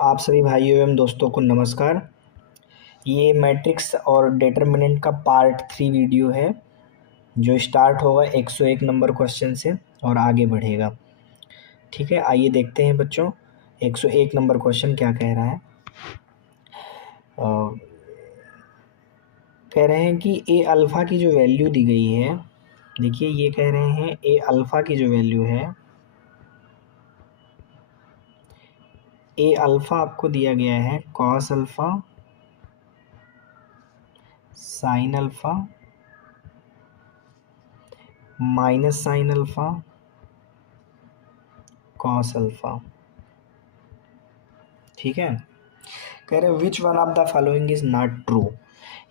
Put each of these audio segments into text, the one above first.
आप सभी भाइयों एवं दोस्तों को नमस्कार। ये मैट्रिक्स और डिटरमिनेंट का पार्ट 3 वीडियो है जो स्टार्ट होगा 101 नंबर क्वेश्चन से और आगे बढ़ेगा। ठीक है, आइए देखते हैं बच्चों 101 नंबर क्वेश्चन क्या कह रहा है। कह रहे हैं कि ए अल्फ़ा की जो वैल्यू दी गई है, देखिए ये कह रहे हैं ए अल्फ़ा की जो वैल्यू है, ए अल्फ़ा आपको दिया गया है cos alpha sine alpha minus sine alpha cos alpha. ठीक है, कह रहे हैं which one of the following is not true,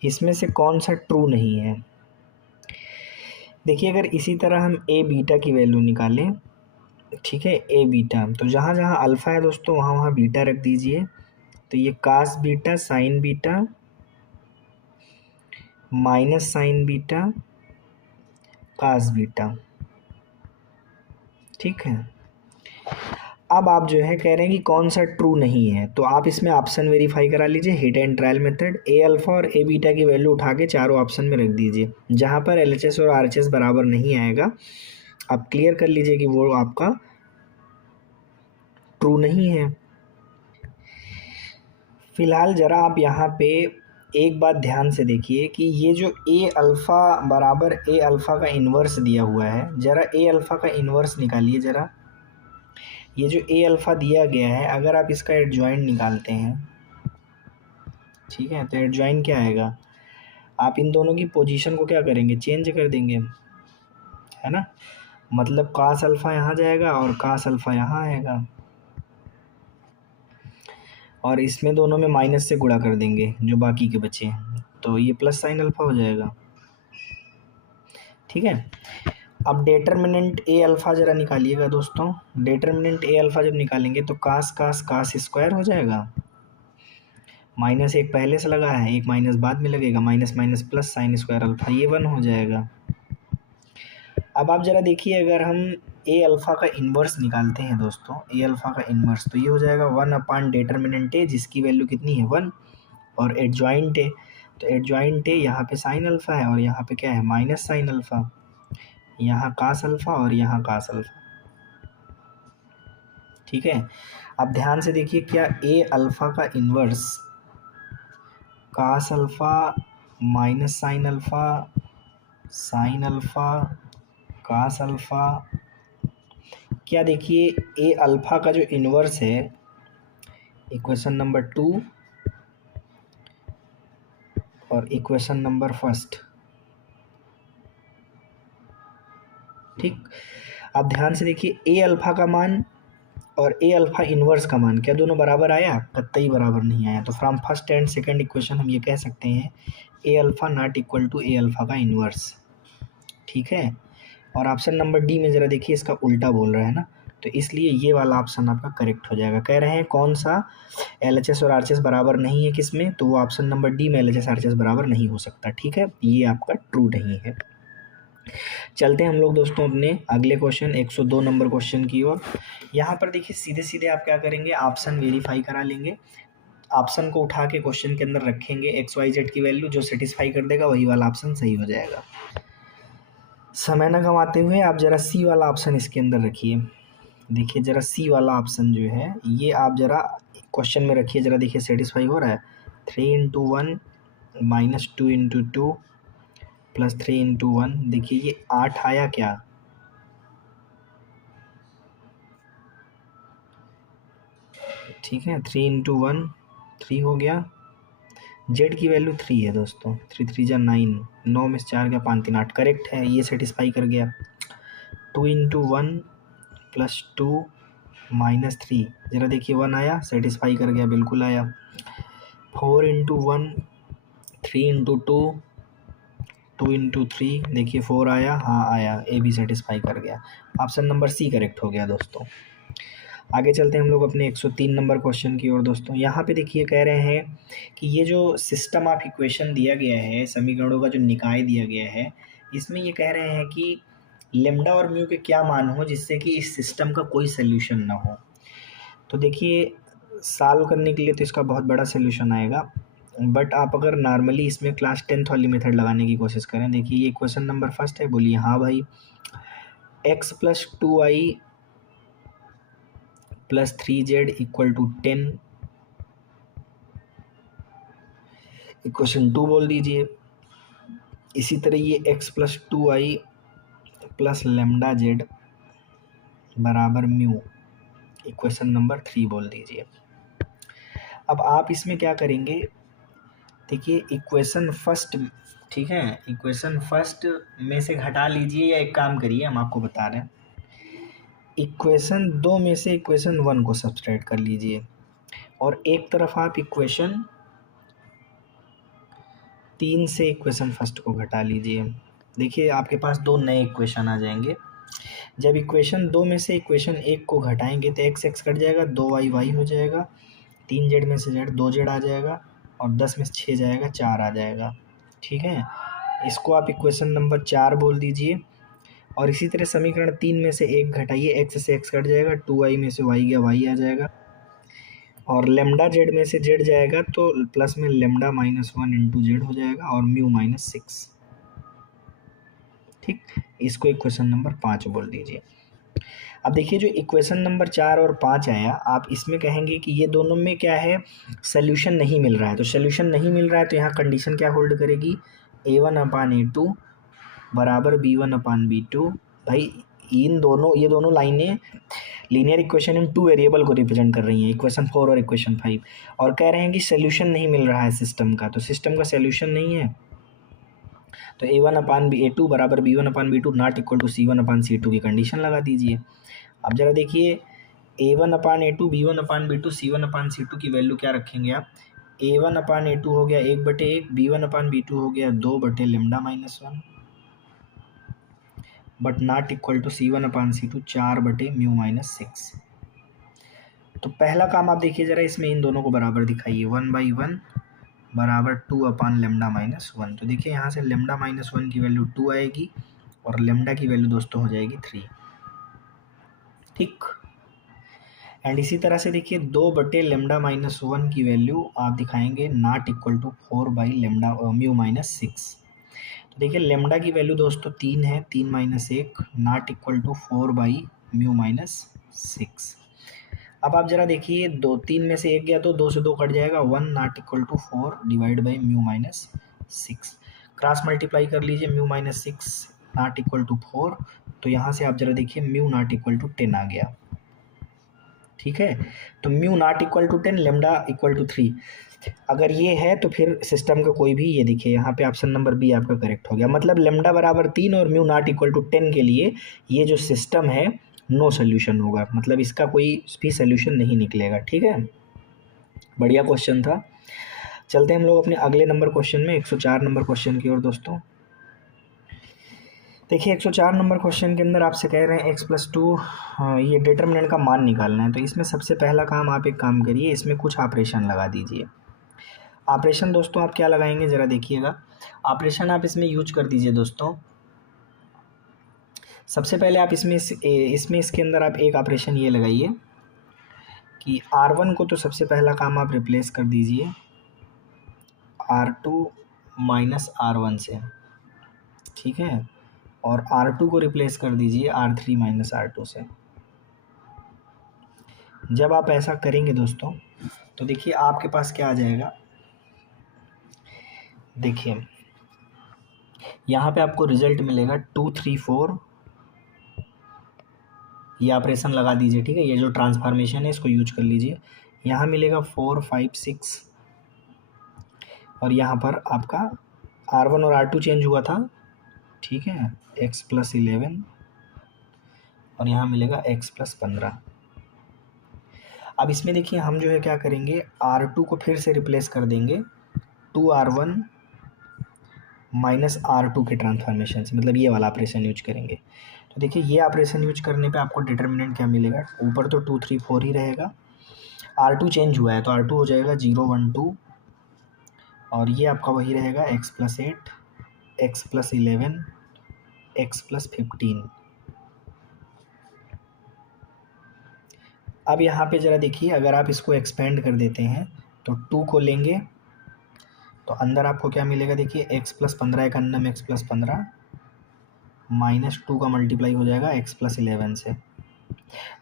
इसमें से कौन सा ट्रू नहीं है। देखिए अगर इसी तरह हम ए बीटा की वैल्यू निकालें, ठीक है, ए बीटा, तो जहाँ जहाँ अल्फ़ा है दोस्तों वहाँ वहाँ बीटा रख दीजिए। तो ये cos beta sine beta minus sine beta cos beta. ठीक है, अब आप जो है कह रहे हैं कि कौन सा ट्रू नहीं है, तो आप इसमें ऑप्शन वेरीफाई करा लीजिए, hit and trial method. A alpha और ए बीटा की वैल्यू उठा के चारों ऑप्शन में रख दीजिए। जहाँ पर एलएचएस और आरएचएस बराबर नहीं आएगा आप क्लियर कर लीजिए कि वो आपका ट्रू नहीं है। फिलहाल ज़रा आप यहाँ पे एक बात ध्यान से देखिए कि ये जो ए अल्फ़ा बराबर ए अल्फ़ा का इन्वर्स दिया हुआ है, ज़रा ए अल्फ़ा का इन्वर्स निकालिए ज़रा। ये जो ए अल्फ़ा दिया गया है अगर आप इसका एडजॉइंट निकालते हैं, ठीक है, तो एडजॉइंट क्या आएगा, आप इन दोनों की पोजीशन को क्या करेंगे, चेंज कर देंगे, है ना। मतलब कास अल्फ़ा यहाँ जाएगा और कास अल्फ़ा यहाँ आएगा और इसमें दोनों में माइनस से गुणा कर देंगे जो बाकी के बचे हैं, तो ये प्लस साइन अल्फ़ा हो जाएगा। ठीक है, अब डिटरमिनेंट ए अल्फ़ा ज़रा निकालिएगा दोस्तों। डिटरमिनेंट ए अल्फ़ा जब निकालेंगे तो कास कास कास स्क्वायर हो जाएगा, माइनस एक पहले से लगा है, एक माइनस बाद में लगेगा, minus minus plus sine square alpha, ये 1 हो जाएगा। अब आप ज़रा देखिए अगर हम ए अल्फ़ा का इन्वर्स निकालते हैं दोस्तों, ए अल्फ़ा का इन्वर्स, तो ये हो जाएगा 1 अपान डिटरमिनेंट ए जिसकी वैल्यू कितनी है 1, और एडजॉइंट ए, तो एडजॉइंट ए यहाँ पे साइन अल्फ़ा है और यहाँ पे क्या है माइनस साइन अल्फ़ा, यहाँ कास अल्फ़ा और यहाँ कास अल्फ़ा। ठीक है, अब ध्यान से देखिए क्या ए अल्फ़ा का inverse cos alpha minus sine alpha sine alpha cos alpha, क्या देखिए ए अल्फ़ा का जो इन्वर्स है, इक्वेशन नंबर 2 और इक्वेशन नंबर 1। ठीक, अब ध्यान से देखिए ए अल्फ़ा का मान और ए अल्फ़ा इन्वर्स का मान क्या दोनों बराबर आया, कतई बराबर नहीं आया। तो from first and second equation हम ये कह सकते हैं A alpha not equal to A alpha का इन्वर्स। ठीक है, और ऑप्शन नंबर डी में ज़रा देखिए इसका उल्टा बोल रहा है ना, तो इसलिए ये वाला ऑप्शन आपका करेक्ट हो जाएगा। कह रहे हैं कौन सा एलएचएस और आरएचएस बराबर नहीं है किसमें, तो वो ऑप्शन नंबर डी में एलएचएस आरएचएस बराबर नहीं हो सकता। ठीक है, ये आपका ट्रू नहीं है। चलते हैं हम लोग दोस्तों अपने अगले क्वेश्चन 102 नंबर क्वेश्चन की ओर। यहाँ पर देखिए सीधे सीधे आप क्या करेंगे, ऑप्शन वेरीफाई करा लेंगे, ऑप्शन को उठा के क्वेश्चन के अंदर रखेंगे, एक्स वाई जेड की वैल्यू जो सेटिस्फाई कर देगा वही वाला ऑप्शन सही हो जाएगा। समय न गंवाते हुए आप ज़रा सी वाला ऑप्शन इसके अंदर रखिए। देखिए ज़रा सी वाला ऑप्शन जो है ये आप ज़रा क्वेश्चन में रखिए, ज़रा देखिए सेटिस्फाई हो रहा है। 3 × 1 माइनस 2 × 2 प्लस 3 × 1, देखिए ये 8 आया क्या, ठीक है, 3 × 1 3 हो गया। जेड की वैल्यू 3 है दोस्तों, 3 3 जा 9, 9 में से 4 गया 5 3 8, करेक्ट है, ये सेटिस्फाई कर गया। 2 × 1 प्लस 2 माइनस 3, ज़रा देखिए 1 आया, सेटिस्फाई कर गया, बिल्कुल आया। 4 × 1 3 × 2 2 × 3, देखिए 4 आया, हाँ आया, ए भी सेटिस्फाई कर गया। ऑप्शन नंबर सी करेक्ट हो गया दोस्तों। आगे चलते हैं हम लोग अपने 103 नंबर क्वेश्चन की ओर दोस्तों। यहाँ पे देखिए कह रहे हैं कि ये जो सिस्टम ऑफ इक्वेशन दिया गया है, समीकरणों का जो निकाय दिया गया है, इसमें ये कह रहे हैं कि लेम्डा और म्यू के क्या मान हो जिससे कि इस सिस्टम का कोई सोल्यूशन ना हो। तो देखिए सॉल्व करने के लिए तो इसका बहुत बड़ा सोल्यूशन आएगा, बट आप अगर नॉर्मली इसमें क्लास 10th वाली मेथड लगाने की कोशिश करें, देखिए ये क्वेश्चन नंबर फर्स्ट है, बोलिए हाँ भाई, x plus 2y plus 3z equal to 10, equation 2 बोल दीजिए। इसी तरह ये x plus 2y plus lambda z बराबर म्यू, इक्वेशन नंबर 3 बोल दीजिए। अब आप इसमें क्या करेंगे, देखिए इक्वेशन फर्स्ट, ठीक है, इक्वेशन फर्स्ट में से घटा लीजिए, या एक काम करिए, हम आपको बता रहे हैं, इक्वेशन 2 में से इक्वेशन 1 को सब्सट्रैक्ट कर लीजिए, और एक तरफ आप इक्वेशन 3 से इक्वेशन फर्स्ट को घटा लीजिए। देखिए आपके पास दो नए इक्वेशन आ जाएंगे। जब इक्वेशन 2 में से इक्वेशन 1 को घटाएंगे तो x x कट जाएगा, 2y y हो जाएगा, 3z में से z 2z आ जाएगा, और 10 में से 6 जाएगा, 4 आ जाएगा। ठीक है, इसको आप इक्वेशन नंबर 4 बोल दीजिए। और इसी तरह समीकरण 3 में से 1 घटाइए, x से x कट जाएगा, 2y में से y गया, y आ जाएगा, और लेमडा जेड में से जेड जाएगा तो प्लस में लेमडा माइनस 1 इंटू जेड हो जाएगा, और म्यू माइनस 6। ठीक, इसको इक्वेशन नंबर 5 बोल दीजिए। अब देखिए जो इक्वेशन नंबर 4 और 5 आया, आप इसमें कहेंगे कि ये दोनों में क्या है, सोल्यूशन नहीं मिल रहा है। तो सोल्यूशन नहीं मिल रहा है तो यहाँ कंडीशन क्या होल्ड करेगी, a1/a2 बराबर b1/b2। भाई इन दोनों, ये दोनों लाइनें लीनियर इक्वेशन इन 2 वेरिएबल को रिप्रेजेंट कर रही हैं, इक्वेशन 4 और इक्वेशन 5, और कह रहे हैं कि सोल्यूशन नहीं मिल रहा है सिस्टम का, तो सिस्टम का सोल्यूशन नहीं है, तो a1/a2 बराबर b1/b2 not equal to c1/c2 की कंडीशन लगा दीजिए। अब जरा देखिए, a1/a2 b1/b2 c1/c2 की वैल्यू क्या रखेंगे आप, a1/a2 हो गया 1/1, b1/b2 हो गया 2/λ-1, but not equal to c1/c2 4/μ-6। तो पहला काम आप देखिए जरा, इसमें इन दोनों को बराबर दिखाइए, 1/1 बराबर 2/λ-1। तो देखिए यहाँ से λ-1 की वैल्यू 2 आएगी, और लेमडा की वैल्यू दोस्तों हो जाएगी 3। ठीक, एंड इसी तरह से देखिए 2/λ-1 की वैल्यू आप दिखाएंगे नॉट इक्वल टू 4/μ-6। तो देखिए लेमडा की वैल्यू दोस्तों 3 है, 3 - 1 नॉट इक्वल टू 4/μ-6। अब आप जरा देखिए, 3 में से 1 गया तो 2 से 2 कट जाएगा, 1 not equal to 4 divide by μ-6। Cross multiply कर लीजिए, μ-6 नॉट इक्वल टू 4, तो यहाँ से आप जरा देखिए म्यू नॉट इक्वल टू 10 आ गया। ठीक है, तो mu not equal to 10, lambda equal to 3। अगर ये है तो फिर सिस्टम का कोई भी, ये देखिए यहाँ पे ऑप्शन नंबर बी आपका करेक्ट हो गया, मतलब लेमडा बराबर 3 और म्यू नॉट इक्वल टू 10 के लिए ये जो सिस्टम है नो सोल्यूशन होगा, मतलब इसका कोई भी सोल्यूशन नहीं निकलेगा। ठीक है, बढ़िया क्वेश्चन था। चलते हैं हम लोग अपने अगले नंबर क्वेश्चन में, 104 नंबर क्वेश्चन की ओर दोस्तों। देखिए 104 नंबर क्वेश्चन के अंदर आपसे कह रहे हैं x+2 ये डिटर्मिनेंट का मान निकालना है। तो इसमें सबसे पहला काम आप एक काम करिए, इसमें कुछ ऑपरेशन लगा दीजिए। ऑपरेशन दोस्तों आप क्या लगाएंगे जरा देखिएगा, ऑपरेशन आप इसमें यूज कर दीजिए दोस्तों। सबसे पहले आप इसमें इसके अंदर आप एक ऑपरेशन ये लगाइए कि R1 को तो सबसे पहला काम आप रिप्लेस कर दीजिए R2 माइनस R1 से, ठीक है, और R2 को रिप्लेस कर दीजिए R3 माइनस R2 से। जब आप ऐसा करेंगे दोस्तों तो देखिए आपके पास क्या आ जाएगा, देखिए यहाँ पे आपको रिजल्ट मिलेगा 2 3 4, ये ऑपरेशन लगा दीजिए। ठीक है, ये जो ट्रांसफॉर्मेशन है इसको यूज कर लीजिए। यहाँ मिलेगा 4 5 6, और यहाँ पर आपका R1 और R2 चेंज हुआ था, ठीक है, x+11, और यहाँ मिलेगा x+15। अब इसमें देखिए हम जो है क्या करेंगे, R2 को फिर से रिप्लेस कर देंगे 2R1 माइनस R2 के ट्रांसफॉर्मेशन से, मतलब ये वाला ऑपरेशन यूज करेंगे। तो देखिए ये ऑपरेशन यूज करने पे आपको डिटर्मिनेंट क्या मिलेगा, ऊपर तो 2 3 4 ही रहेगा, R2 चेंज हुआ है तो R2 हो जाएगा 0 1 2, और ये आपका वही रहेगा x+8 x+11 x+15। अब यहाँ पे ज़रा देखिए, अगर आप इसको एक्सपेंड कर देते हैं तो 2 को लेंगे तो अंदर आपको क्या मिलेगा, देखिए x प्लस 15 एक अन्नम x प्लस 15 -2 का मल्टीप्लाई हो जाएगा x प्लस 11 से।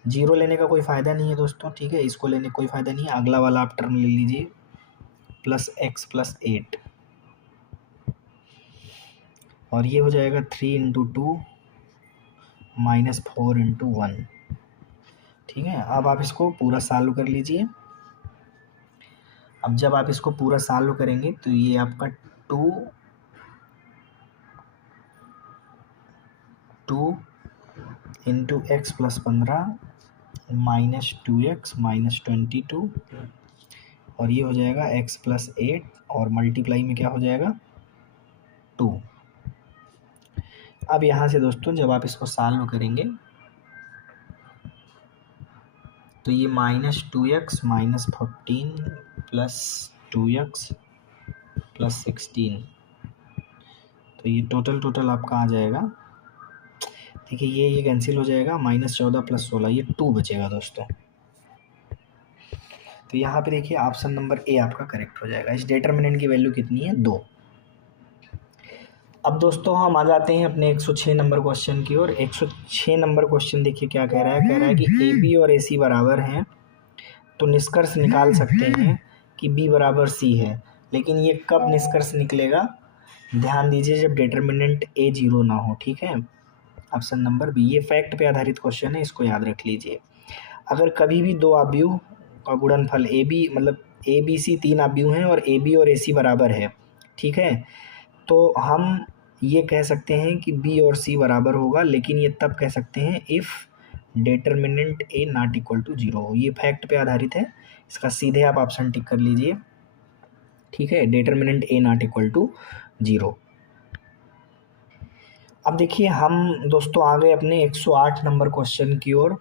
जीरो लेने का कोई फ़ायदा नहीं है दोस्तों, ठीक है, इसको लेने का कोई फ़ायदा नहीं है। अगला वाला आप टर्म ले लीजिए प्लस x प्लस 8 और ये हो जाएगा 3 इंटू 2 माइनस 4 इंटू 1। ठीक है, अब आप इसको पूरा सॉल्व कर लीजिए। अब जब आप इसको पूरा सॉल्व करेंगे तो ये आपका 2 into x plus 15 minus 2x minus 22 और ये हो जाएगा x प्लस 8 और मल्टीप्लाई में क्या हो जाएगा 2। अब यहाँ से दोस्तों जब आप इसको सॉल्व करेंगे तो ये -2x minus 14 plus 2x plus 16, तो ये टोटल आपका आ जाएगा, देखिए ये कैंसिल हो जाएगा, -14 प्लस 16 ये 2 बचेगा दोस्तों। तो यहाँ पे देखिए ऑप्शन नंबर ए आपका करेक्ट हो जाएगा। इस डिटरमिनेंट की वैल्यू कितनी है 2। अब दोस्तों हम आ जाते हैं अपने 106 नंबर क्वेश्चन की ओर। 106 नंबर क्वेश्चन देखिए क्या कह रहा है कि ए बी और ए सी बराबर हैं तो निष्कर्ष निकाल सकते हैं कि बी बराबर सी है। लेकिन ये कब निष्कर्ष निकलेगा, ध्यान दीजिए जब डिटरमिनेंट ए 0 ना हो। ठीक है, ऑप्शन नंबर बी। ये फैक्ट पे आधारित क्वेश्चन है, इसको याद रख लीजिए। अगर कभी भी दो आव्यूह का गुणनफल ए बी मतलब ए बी सी 3 आव्यूह हैं और ए बी और ए सी बराबर है, ठीक है, तो हम ये कह सकते हैं कि बी और सी बराबर होगा। लेकिन ये तब कह सकते हैं if determinant A not equal to 0 हो। ये फैक्ट पे आधारित है, इसका सीधे आप ऑप्शन टिक कर लीजिए। ठीक है, determinant A not equal to 0। अब देखिए हम दोस्तों आ गए अपने 108 नंबर क्वेश्चन की ओर।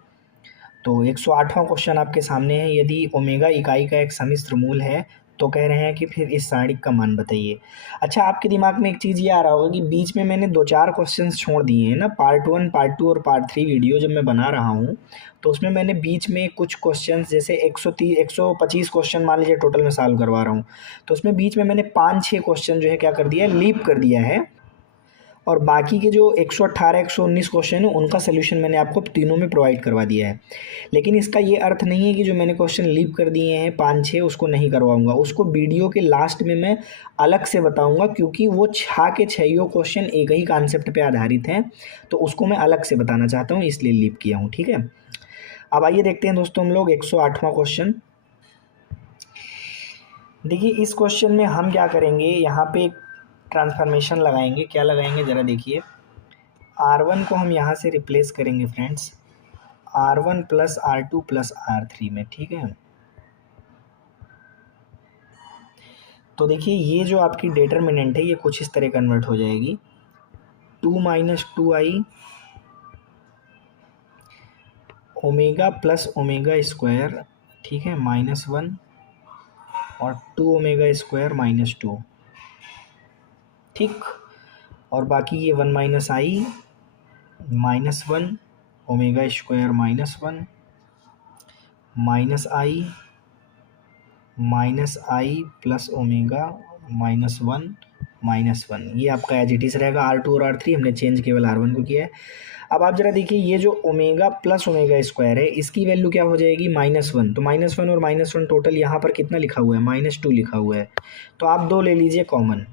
तो 108वां क्वेश्चन आपके सामने है। यदि ओमेगा इकाई का एक सम्मिश्र मूल है तो कह रहे हैं कि फिर इस सारणिक का मान बताइए। अच्छा, आपके दिमाग में एक चीज़ ये आ रहा होगा कि बीच में मैंने 2-4 क्वेश्चंस छोड़ दिए हैं ना, पार्ट 1, पार्ट 2 और पार्ट 3 वीडियो जब मैं बना रहा हूँ तो उसमें मैंने बीच में कुछ क्वेश्चंस जैसे 125 क्वेश्चन मान लीजिए टोटल मैं सॉल्व करवा रहा हूँ, तो उसमें बीच में मैंने 5-6 क्वेश्चन जो है क्या कर दिया है, लीप कर दिया है। और बाकी के जो 118, 119 क्वेश्चन है उनका सोल्यूशन मैंने आपको तीनों में प्रोवाइड करवा दिया है। लेकिन इसका ये अर्थ नहीं है कि जो मैंने क्वेश्चन लीव कर दिए हैं 5-6 उसको नहीं करवाऊंगा, उसको वीडियो के लास्ट में मैं अलग से बताऊंगा, क्योंकि वो 6 के 6 क्वेश्चन एक ही कॉन्सेप्ट पे आधारित हैं, तो उसको मैं अलग से बताना चाहता हूँ, इसलिए लीव किया हूँ। ठीक है, अब आइए देखते हैं दोस्तों हम लोग 108वां क्वेश्चन। देखिए इस क्वेश्चन में हम क्या करेंगे, यहाँ पे ट्रांसफॉर्मेशन लगाएंगे। क्या लगाएंगे ज़रा देखिए, R1 को हम यहाँ से रिप्लेस करेंगे friends R1 plus R2 plus R3 में। ठीक है, तो देखिए ये जो आपकी डिटरमिनेंट है ये कुछ इस तरह कन्वर्ट हो जाएगी, 2 minus 2i omega plus omega square, ठीक है, -1 और 2 ओमेगा स्क्वायर -2। ठीक, और बाकी ये 1 minus I -1 omega square -1 -i plus omega -1 ये आपका एज इट इज़ रहेगा। R2 और R3 हमने चेंज केवल R1 को किया है। अब आप ज़रा देखिए ये जो ओमेगा प्लस ओमेगा स्क्वायर है इसकी वैल्यू क्या हो जाएगी, -1। तो -1 और -1 टोटल यहाँ पर कितना लिखा हुआ है, -2 लिखा हुआ है, तो आप 2 ले लीजिए कॉमन।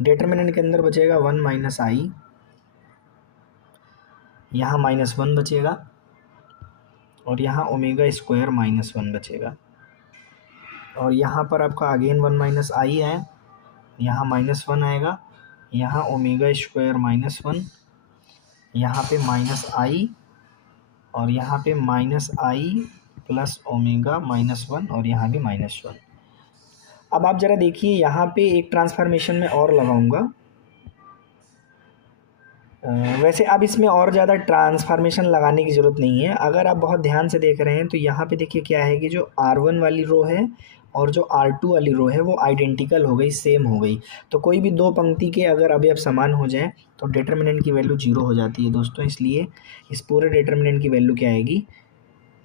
डिटरमिनेंट के अंदर बचेगा 1 माइनस आई, यहाँ -1 बचेगा और यहाँ ओमेगा स्क्वायर -1 बचेगा, और यहाँ पर आपका अगेन 1 माइनस आई है, यहाँ -1 आएगा, यहाँ ओमेगा स्क्वायर -1, यहाँ पे -i और यहाँ पे -i प्लस ओमेगा -1 और यहाँ भी -1। अब आप ज़रा देखिए यहाँ पे एक ट्रांसफॉर्मेशन में और लगाऊंगा। वैसे अब इसमें और ज़्यादा ट्रांसफॉर्मेशन लगाने की ज़रूरत नहीं है। अगर आप बहुत ध्यान से देख रहे हैं तो यहाँ पे देखिए क्या है कि जो R1 वाली रो है और जो R2 वाली रो है वो आइडेंटिकल हो गई, सेम हो गई। तो कोई भी दो पंक्ति के अगर अवयव समान हो जाएं तो डिटर्मिनेंट की वैल्यू 0 हो जाती है दोस्तों, इसलिए इस पूरे डिटर्मिनेंट की वैल्यू क्या आएगी,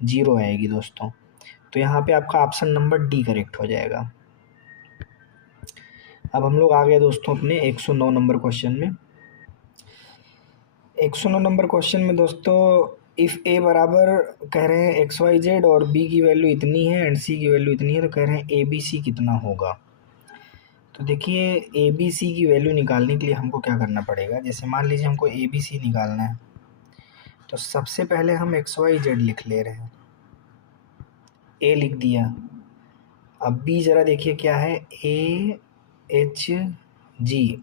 0 आएगी दोस्तों। तो यहाँ पे आपका ऑप्शन नंबर डी करेक्ट हो जाएगा। अब हम लोग आ गए दोस्तों अपने 109 नंबर क्वेश्चन में। 109 नंबर क्वेश्चन में दोस्तों इफ़ ए बराबर कह रहे हैं एक्स वाई जेड और बी की वैल्यू इतनी है एंड सी की वैल्यू इतनी है, तो कह रहे हैं ए बी सी कितना होगा। तो देखिए ए बी सी की वैल्यू निकालने के लिए हमको क्या करना पड़ेगा, जैसे मान लीजिए हमको ए बी सी निकालना है, तो सबसे पहले हम एक्स वाई जेड लिख ले रहे हैं, ए लिख दिया। अब बी ज़रा देखिए क्या है, A H G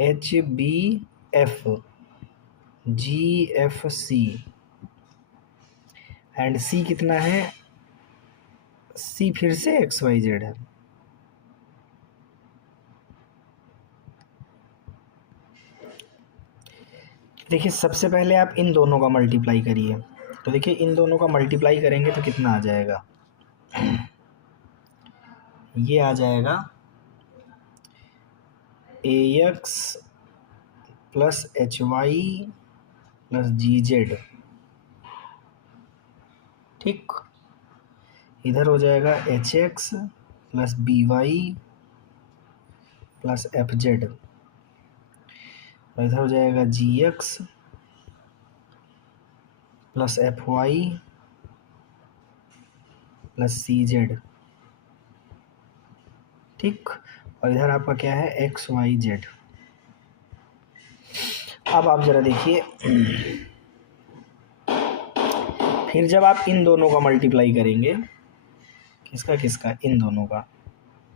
H B F G F C and C कितना है, सी फिर से एक्स वाई जेड है। देखिए सबसे पहले आप इन दोनों का मल्टीप्लाई करिए, तो देखिए इन दोनों का मल्टीप्लाई करेंगे तो कितना आ जाएगा, ये आ जाएगा A X plus H Y plus G Z, ठीक। इधर हो जाएगा H X plus B Y plus F Z, और इधर हो जाएगा G X plus F Y plus C Z, ठीक। और इधर आपका क्या है, एक्स वाई जेड। अब आप ज़रा देखिए फिर जब आप इन दोनों का मल्टीप्लाई करेंगे, किसका किसका, इन दोनों का,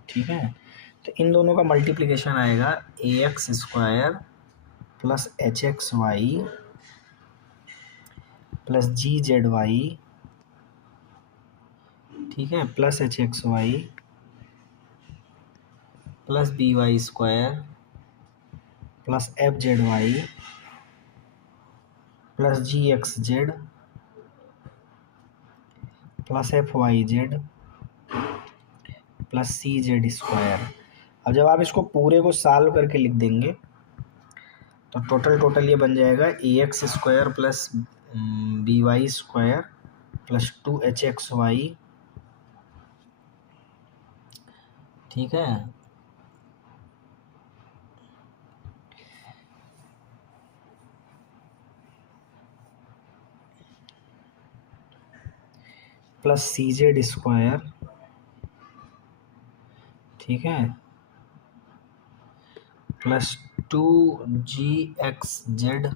ठीक है। तो इन दोनों का मल्टीप्लिकेशन आएगा A X square plus H X Y plus G Z Y, ठीक है, plus H X Y plus B Y square plus F Z Y plus G X Z plus F Y Z plus C Z square. अब जब आप इसको पूरे को solve करके लिख देंगे तो टोटल ये बन जाएगा A X square plus B Y square plus 2 H Y, ठीक है, प्लस सी जेड स्क्वायर, ठीक है, plus 2 GX Z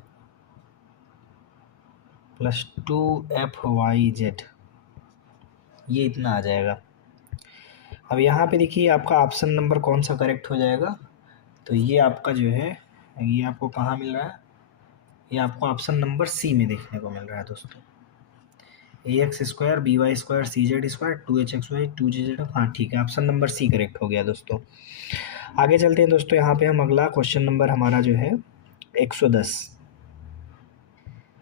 plus 2 FY Z, ये इतना आ जाएगा। अब यहाँ पे देखिए आपका ऑप्शन नंबर कौन सा करेक्ट हो जाएगा, तो ये आपका जो है, ये आपको कहाँ मिल रहा है, ये आपको ऑप्शन नंबर सी में देखने को मिल रहा है दोस्तों, A X square B Y square C Z square 2HXY 2GZ, हाँ ठीक है, ऑप्शन नंबर सी करेक्ट हो गया दोस्तों। आगे चलते हैं दोस्तों, यहाँ पे हम अगला क्वेश्चन नंबर हमारा जो है 110।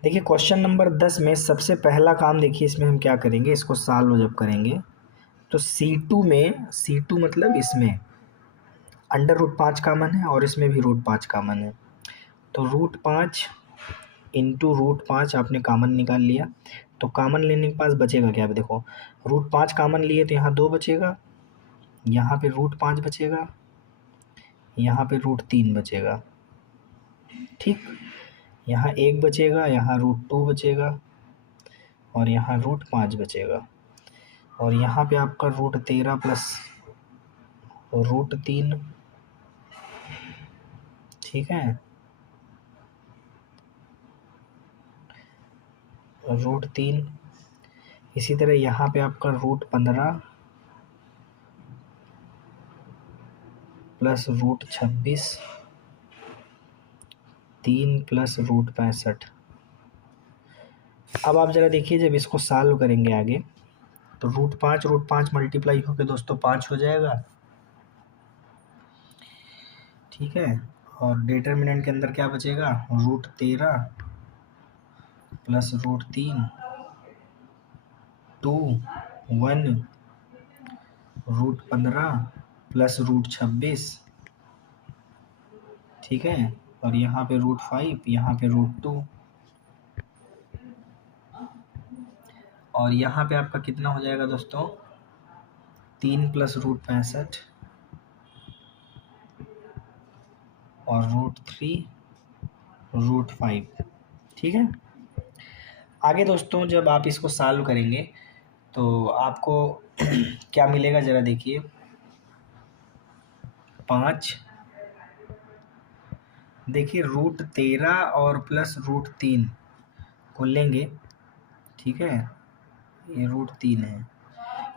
देखिए क्वेश्चन नंबर 10 में सबसे पहला काम देखिए इसमें हम क्या करेंगे, इसको सॉल्व जब करेंगे तो C2 में, C2 मतलब इसमें √5 कॉमन है और इसमें भी √5 कॉमन है, तो √5 इंटू √5 आपने कॉमन निकाल लिया, तो कॉमन लेने के पास बचेगा क्या, देखो √5 कॉमन लिए तो यहाँ 2 बचेगा, यहाँ पे √5 बचेगा, यहाँ पे √3 बचेगा, ठीक, यहाँ 1 बचेगा, यहाँ √2 बचेगा और यहाँ √5 बचेगा, और यहाँ पे आपका √13 प्लस √3, ठीक है, √3। इसी तरह यहाँ पे आपका √15 प्लस √26, 3 प्लस √65। अब आप ज़रा देखिए जब इसको सॉल्व करेंगे आगे तो √5 मल्टीप्लाई होकर दोस्तों 5 हो जाएगा, ठीक है, और डिटर्मिनेंट के अंदर क्या बचेगा, √13 प्लस √3 2 1 √15 प्लस √26, ठीक है, और यहाँ पे √5, यहाँ पे √2, और यहाँ पे आपका कितना हो जाएगा दोस्तों, 3 प्लस √65 और √3 √5, ठीक है। आगे दोस्तों जब आप इसको सॉल्व करेंगे तो आपको क्या मिलेगा ज़रा देखिए, 5, देखिए √13 और प्लस √3 को लेंगे, ठीक है, ये √3 है,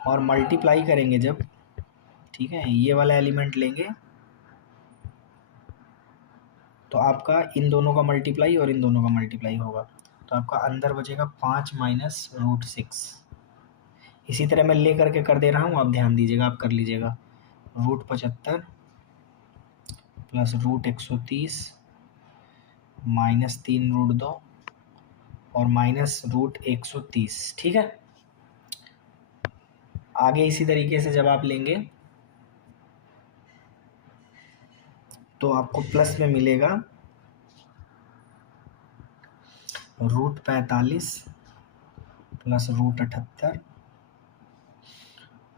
और मल्टीप्लाई करेंगे जब, ठीक है, ये वाला एलिमेंट लेंगे तो आपका इन दोनों का मल्टीप्लाई और इन दोनों का मल्टीप्लाई होगा, तो आपका अंदर बचेगा 5 माइनस √6। इसी तरह मैं ले करके कर दे रहा हूँ, आप ध्यान दीजिएगा, आप कर लीजिएगा, √75 प्लस √130 -3 √2 और माइनस √130, ठीक है। आगे इसी तरीके से जब आप लेंगे तो आपको प्लस में मिलेगा √45 प्लस √78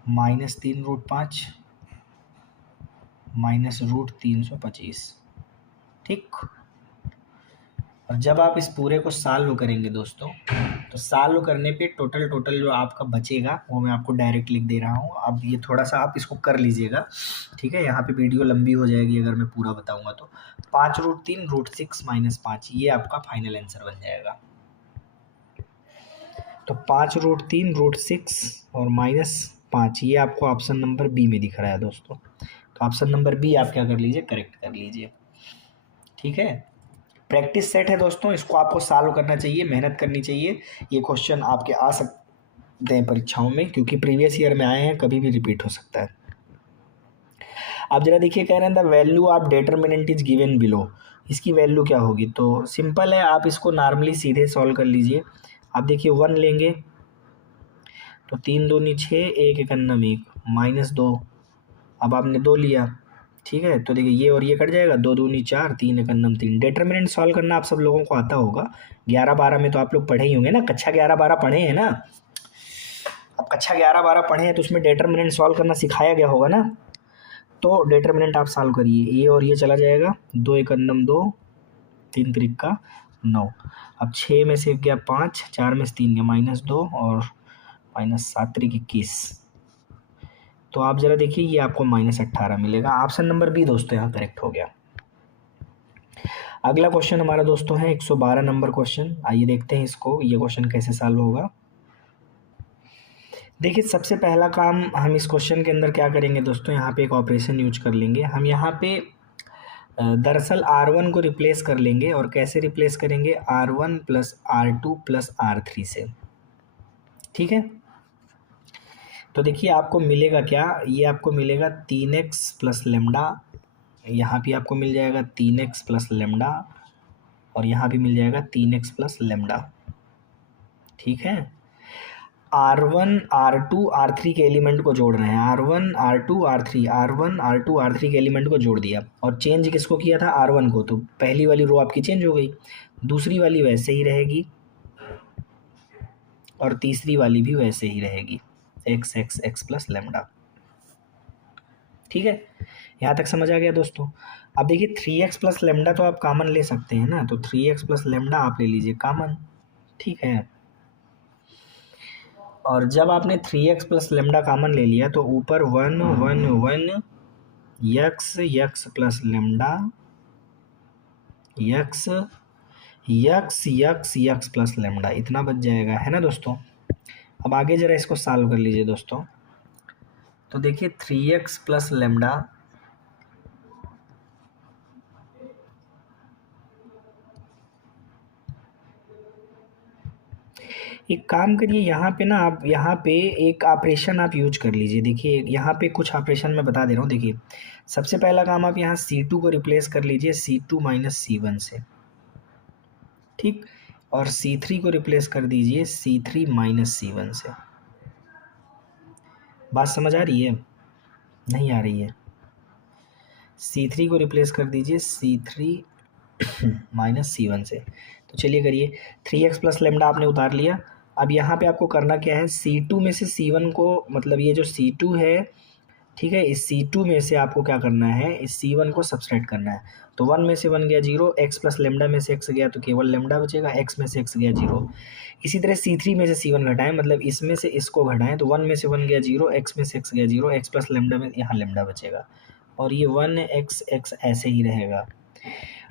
-3 √5 माइनस √325, ठीक। और जब आप इस पूरे को सॉल्व करेंगे दोस्तों, तो सॉल्व करने पे टोटल जो आपका बचेगा वो मैं आपको डायरेक्ट लिख दे रहा हूँ। अब ये थोड़ा सा आप इसको कर लीजिएगा, ठीक है, यहाँ पे वीडियो लंबी हो जाएगी अगर मैं पूरा बताऊँगा तो। 5√3 √6 -5, ये आपका फाइनल आंसर बन जाएगा। तो 5√3 √6 और -5, ये आपको ऑप्शन नंबर बी में दिख रहा है दोस्तों। तो ऑप्शन नंबर बी आप क्या कर लीजिए, करेक्ट कर लीजिए, ठीक है। प्रैक्टिस सेट है दोस्तों, इसको आपको सॉल्व करना चाहिए, मेहनत करनी चाहिए। ये क्वेश्चन आपके आ सकते हैं परीक्षाओं में, क्योंकि प्रीवियस ईयर में आए हैं, कभी भी रिपीट हो सकता है। आप जरा देखिए, कह रहे हैं the value of determinant is given below, इसकी वैल्यू क्या होगी। तो सिंपल है, आप इसको नॉर्मली सीधे सॉल्व कर लीजिए। आप देखिए 1 लेंगे तो 3 दूनी 6, 1 एकन्नम 1 -2, अब आपने 2 लिया, ठीक है, तो देखिए ये और ये कट जाएगा, 2 दूनी 4, 3 एकन्नम 3। डिटरमिनेंट सॉल्व करना आप सब लोगों को आता होगा, 11-12 में तो आप लोग पढ़े ही होंगे ना, कक्षा 11-12 पढ़े हैं ना, अब कक्षा 11-12 पढ़े हैं तो उसमें डिटरमिनेंट सॉल्व करना सिखाया गया होगा ना। तो डिटरमिनेंट आप सॉल्व करिए, ये और ये चला जाएगा, 2 एकन्नम 2, 3 त्रिका 9, अब 6 में से गया 5, 4 में से 3 गया -2 और -7 त्रिक 21। तो आप ज़रा देखिए, ये आपको -18 मिलेगा। ऑप्शन नंबर बी दोस्तों यहाँ करेक्ट हो गया। अगला क्वेश्चन हमारा दोस्तों है 112 नंबर क्वेश्चन। आइए देखते हैं इसको, ये क्वेश्चन कैसे सॉल्व होगा। देखिए सबसे पहला काम हम इस क्वेश्चन के अंदर क्या करेंगे दोस्तों, यहाँ पे एक ऑपरेशन यूज कर लेंगे हम। यहाँ पे दरअसल R1 को रिप्लेस कर लेंगे, और कैसे रिप्लेस करेंगे, R1 + R2 + R3 से, ठीक है। तो देखिए आपको मिलेगा क्या, ये आपको मिलेगा 3x + लैम्डा, यहाँ भी आपको मिल जाएगा 3x + लैम्डा, और यहाँ भी मिल जाएगा 3x + लैम्डा, ठीक है। R1 R2 R3 के एलिमेंट को जोड़ रहे हैं, R1 R2 R3, R1 R2 R3 के एलिमेंट को जोड़ दिया, और चेंज किसको किया था, R1 को। तो पहली वाली रो आपकी चेंज हो गई, दूसरी वाली वैसे ही रहेगी, और तीसरी वाली भी वैसे ही रहेगी, x x x + लैम्डा, ठीक है। यहाँ तक समझ आ गया दोस्तों। अब देखिए 3x + लैम्डा तो आप कॉमन ले सकते हैं ना, तो 3x + लैम्डा आप ले लीजिए कॉमन, ठीक है। और जब आपने 3x + लैम्डा कॉमन ले लिया तो ऊपर 1 1 1 x x + lambda x x x x + lambda, इतना बच जाएगा, है ना दोस्तों। अब आगे ज़रा इसको सॉल्व कर लीजिए दोस्तों। तो देखिए 3x + लैम्डा एक काम करिए, यहाँ पे ना आप यहाँ पे एक ऑपरेशन आप यूज कर लीजिए। देखिए यहाँ पे कुछ ऑपरेशन मैं बता दे रहा हूँ। देखिए सबसे पहला काम आप यहाँ C2 को रिप्लेस कर लीजिए C2 - C1 से, ठीक, और C3 को रिप्लेस कर दीजिए C3 - C1 से। बात समझ आ रही है। नहीं आ रही है। C3 को रिप्लेस कर दीजिए C3 माइनस C1 से। तो चलिए करिए, 3x प्लस लेमडा आपने उतार लिया। अब यहाँ पे आपको करना क्या है, C2 में से C1 को, मतलब ये जो C2 है, ठीक है, इस C2 में से आपको क्या करना है, इस C1 को सब्सट्रैक्ट करना है। तो 1 में से 1 गया 0, x प्लस लेमडा में से x गया तो केवल लेमडा बचेगा, x में से x गया 0। इसी तरह C3 में से C1 घटाएं, मतलब इसमें से इसको घटाएं, तो 1 में से 1 गया 0, x में से x गया 0, x प्लस लेमडा में यहाँ लेमडा बचेगा, और ये 1x ऐसे ही रहेगा।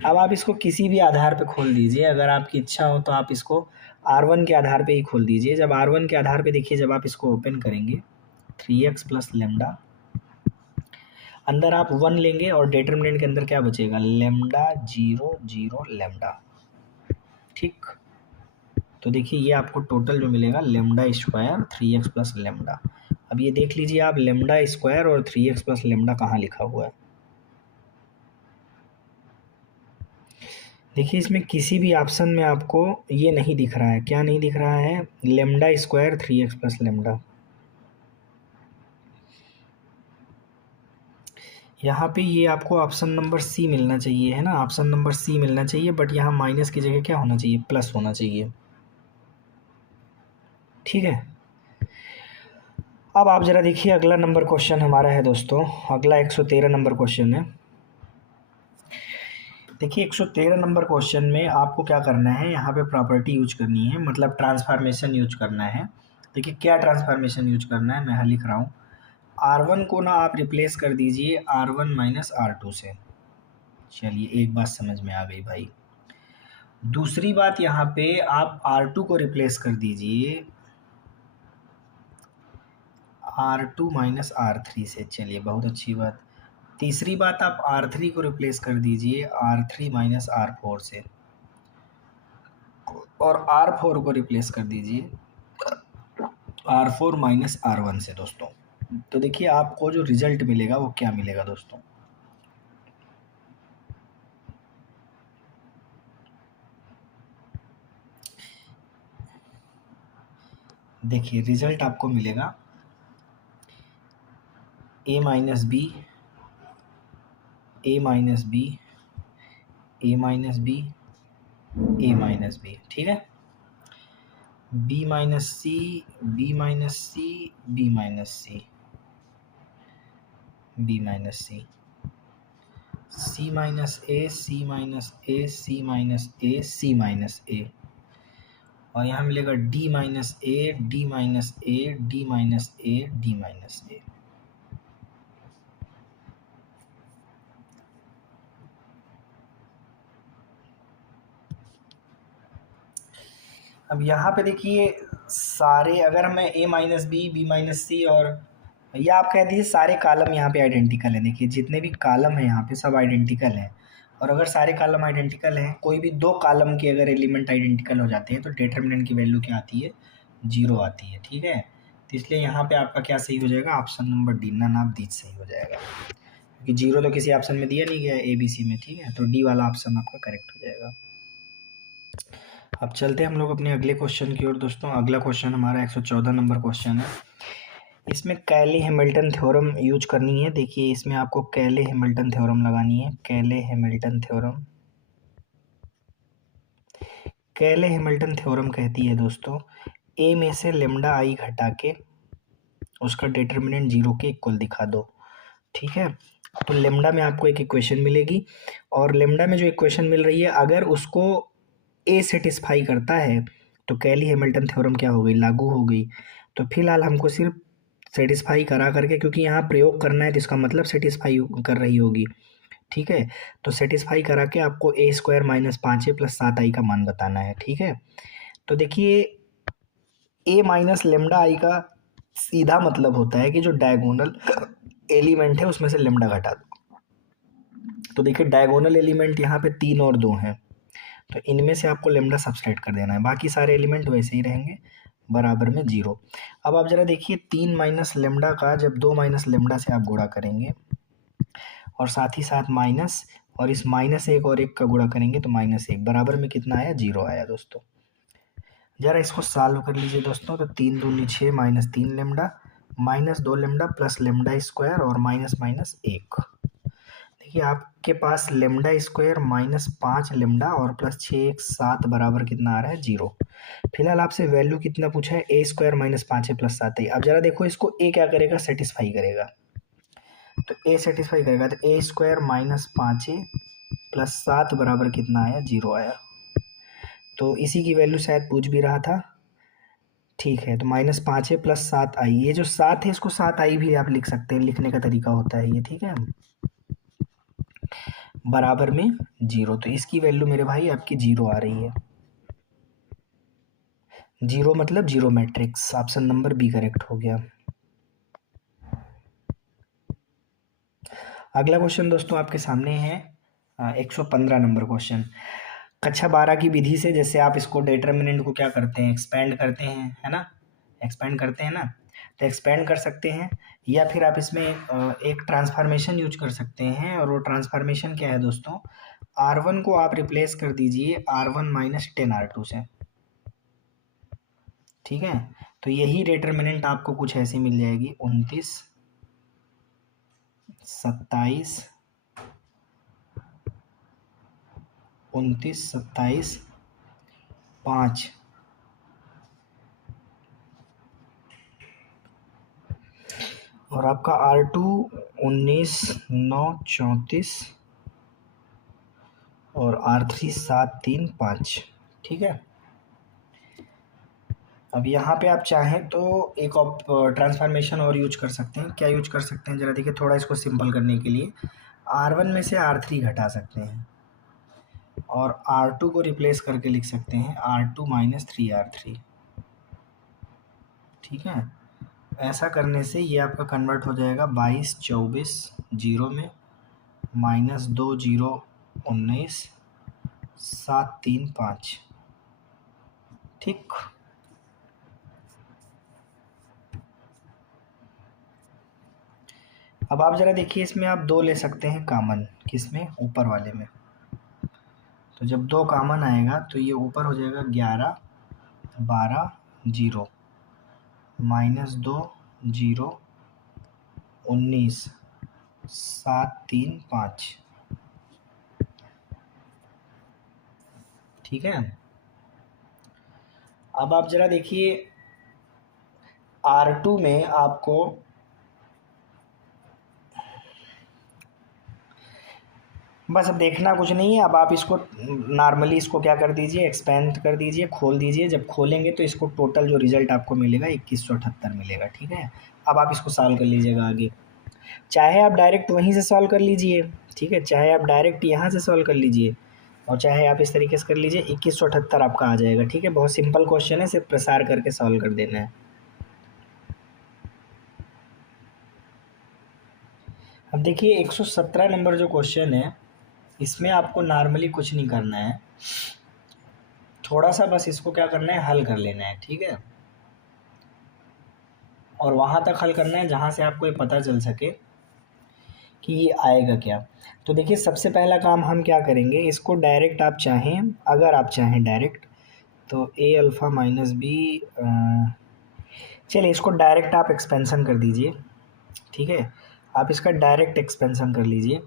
अब आप इसको किसी भी आधार पे खोल दीजिए, अगर आपकी इच्छा हो तो आप इसको R1 के आधार पे ही खोल दीजिए। जब R1 के आधार पे देखिए, जब आप इसको ओपन करेंगे 3x प्लस लेमडा, अंदर आप 1 लेंगे और डिटरमिनेंट के अंदर क्या बचेगा, लेमडा 0 0 लेमडा। ठीक, तो देखिए ये आपको टोटल जो मिलेगा lambda square 3x plus lambda. अब ये देख लीजिए आप, लेमडा स्क्वायर और 3x प्लस लेमडा कहाँ लिखा हुआ है। देखिए इसमें किसी भी ऑप्शन में आपको ये नहीं दिख रहा है। क्या नहीं दिख रहा है, lambda square 3x plus lambda. यहाँ पे ये आपको ऑप्शन नंबर सी मिलना चाहिए, है ना, ऑप्शन नंबर सी मिलना चाहिए, बट यहाँ माइनस की जगह क्या होना चाहिए, प्लस होना चाहिए। ठीक है, अब आप ज़रा देखिए अगला नंबर क्वेश्चन हमारा है दोस्तों, अगला 113 नंबर क्वेश्चन है। देखिए 113 नंबर क्वेश्चन में आपको क्या करना है, यहाँ पे प्रॉपर्टी यूज करनी है, मतलब ट्रांसफॉर्मेशन यूज करना है। देखिए क्या ट्रांसफॉर्मेशन यूज करना है, मैं यहाँ लिख रहा हूँ। R1 को ना आप रिप्लेस कर दीजिए R1 माइनस R2 से। चलिए एक बात समझ में आ गई भाई। दूसरी बात, यहाँ पे आप R2 को रिप्लेस कर दीजिए R2 माइनस R3 से। चलिए बहुत अच्छी बात। तीसरी बात, आप R3 को रिप्लेस कर दीजिए R3 माइनस R4 से, और R4 को रिप्लेस कर दीजिए R4 माइनस R1 से दोस्तों। तो देखिए आपको जो रिजल्ट मिलेगा वो क्या मिलेगा दोस्तों, देखिए रिजल्ट आपको मिलेगा a minus B, a minus B, a minus B, a minus B, ठीक है, b minus C, b minus C, b minus C, b minus C, c minus A, c minus A, c minus A, c minus A, और यहाँ मिलेगा d minus A, d minus A, d minus A, d minus A. अब यहाँ पे देखिए सारे, अगर मैं a minus B, B minus C, और या आप कह दीजिए सारे कॉलम यहाँ पे आइडेंटिकल हैं। देखिए जितने भी कॉलम हैं यहाँ पे सब आइडेंटिकल हैं, और अगर सारे कॉलम आइडेंटिकल हैं, कोई भी दो कॉलम के अगर एलिमेंट आइडेंटिकल हो जाते हैं तो डिटरमिनेंट की वैल्यू क्या आती है, 0 आती है। ठीक है, तो इसलिए यहाँ पे आपका क्या सही हो जाएगा, option number D, none of these सही हो जाएगा, क्योंकि 0 तो किसी ऑप्शन में दिया नहीं गया है ABC में। ठीक है, तो डी वाला ऑप्शन आपका करेक्ट हो जाएगा। अब चलते हैं हम लोग अपने अगले क्वेश्चन की ओर दोस्तों। अगला क्वेश्चन हमारा 114 नंबर क्वेश्चन है। इसमें कैले हैमिल्टन थ्योरम यूज करनी है। देखिए इसमें आपको कैले हैमिल्टन थ्योरम लगानी है, कैले हैमिल्टन थ्योरम। कैले हैमिल्टन थ्योरम कहती है दोस्तों, ए में से लेमडा आई घटा के उसका डिटरमिनेंट 0 के इक्वल दिखा दो। ठीक है, तो लेमडा में आपको एक इक्वेशन मिलेगी, और लेमडा में जो इक्वेशन मिल रही है अगर उसको ए सेटिस्फाई करता है तो कैली हैमिल्टन थ्योरम क्या हो गई, लागू हो गई। तो फिलहाल हमको सिर्फ सेटिस्फाई करा करके, क्योंकि यहाँ प्रयोग करना है तो इसका मतलब सेटिस्फाई कर रही होगी। ठीक है, तो सेटिस्फाई करा के आपको ए square minus 5a plus 7i का मान बताना है। ठीक है, तो देखिए ए माइनस लेमडा आई का सीधा मतलब होता है कि जो डायगोनल एलिमेंट है उसमें से लेमडा घटा दो। तो देखिए डायगोनल एलिमेंट यहाँ पे 3 और 2 हैं, तो इनमें से आपको लेमडा सब्सट्रैक्ट कर देना है, बाकी सारे एलिमेंट वैसे ही रहेंगे बराबर में 0। अब आप ज़रा देखिए 3 माइनस लेमडा का जब 2 माइनस लेमडा से आप गुणा करेंगे, और साथ ही साथ माइनस, और इस -1 और 1 का गुणा करेंगे तो -1 बराबर में कितना आया, 0 आया दोस्तों। ज़रा इसको सॉल्व कर लीजिए दोस्तों। तो 3 दूनी 6 minus 3 lambda -2 lambda plus lambda square और माइनस माइनस 1। देखिए आपके पास लेमडा स्क्वायर -5 लेमडा और प्लस 6 1 7 बराबर कितना आ रहा है 0। फिलहाल आपसे वैल्यू कितना पूछा है, ए स्क्वायर -5 है प्लस 7 है। अब जरा देखो इसको ए क्या करेगा, सेटिस्फाई करेगा। तो ए सेटिस्फाई करेगा तो ए स्क्वायर -5 है प्लस 7 बराबर कितना आया, 0 आया। तो इसी की वैल्यू शायद पूछ भी रहा था। ठीक है, तो -5 है प्लस 7 आई, ये जो 7 है इसको 7 आई भी आप लिख सकते हैं, लिखने का तरीका होता है ये। ठीक है, बराबर में 0, तो इसकी वैल्यू मेरे भाई आपकी 0 आ रही है। 0 मतलब zero matrix, option number B correct हो गया। अगला क्वेश्चन दोस्तों आपके सामने है 115 नंबर क्वेश्चन। कक्षा 12 की विधि से जैसे आप इसको डिटर्मिनेंट को क्या करते हैं, एक्सपेंड करते हैं, है ना, एक्सपेंड करते हैं ना, तो एक्सपेंड कर सकते हैं, या फिर आप इसमें एक ट्रांसफॉर्मेशन यूज कर सकते हैं। और वो ट्रांसफॉर्मेशन क्या है दोस्तों, R1 को आप रिप्लेस कर दीजिए R1 - 10R2 से। ठीक है, तो यही डिटर्मिनेंट आपको कुछ ऐसी मिल जाएगी, 29 27 29 27 5। और आपका R2 19 9 34 और R3 7 3 5। ठीक है, अब यहाँ पे आप चाहें तो एक ट्रांसफॉर्मेशन और यूज कर सकते हैं। क्या यूज कर सकते हैं जरा देखिए, थोड़ा इसको सिंपल करने के लिए R1 में से R3 घटा सकते हैं और R2 को रिप्लेस करके लिख सकते हैं R2 - 3R3। ठीक है, ऐसा करने से ये आपका कन्वर्ट हो जाएगा 22 24 0 में -2 0 19 7 3 5। ठीक, अब आप ज़रा देखिए इसमें आप 2 ले सकते हैं कामन, किसमें, ऊपर वाले में। तो जब 2 कामन आएगा तो ये ऊपर हो जाएगा 11 12 0 -2 0 19 7 3 5। ठीक है, अब आप ज़रा देखिए R2 में आपको बस अब देखना कुछ नहीं है। अब आप इसको नॉर्मली इसको क्या कर दीजिए, एक्सपेंड कर दीजिए, खोल दीजिए। जब खोलेंगे तो इसको टोटल जो रिजल्ट आपको मिलेगा 2178 मिलेगा। ठीक है, अब आप इसको सॉल्व कर लीजिएगा आगे। चाहे आप डायरेक्ट वहीं से सॉल्व कर लीजिए, ठीक है, चाहे आप डायरेक्ट यहाँ से सॉल्व कर लीजिए, और चाहे आप इस तरीके से कर लीजिए, 2178 आपका आ जाएगा। ठीक है, बहुत सिंपल क्वेश्चन है, सिर्फ प्रसार करके सॉल्व कर देना है। अब देखिए 117 नंबर जो क्वेश्चन है, इसमें आपको नॉर्मली कुछ नहीं करना है, थोड़ा सा बस इसको क्या करना है, हल कर लेना है। ठीक है, और वहाँ तक हल करना है जहाँ से आपको ये पता चल सके कि ये आएगा क्या। तो देखिए सबसे पहला काम हम क्या करेंगे, इसको डायरेक्ट आप चाहें, अगर आप चाहें डायरेक्ट, तो ए अल्फ़ा माइनस बी, चलिए इसको डायरेक्ट आप एक्सपेंसन कर दीजिए। ठीक है, आप इसका डायरेक्ट एक्सपेंसन कर लीजिए।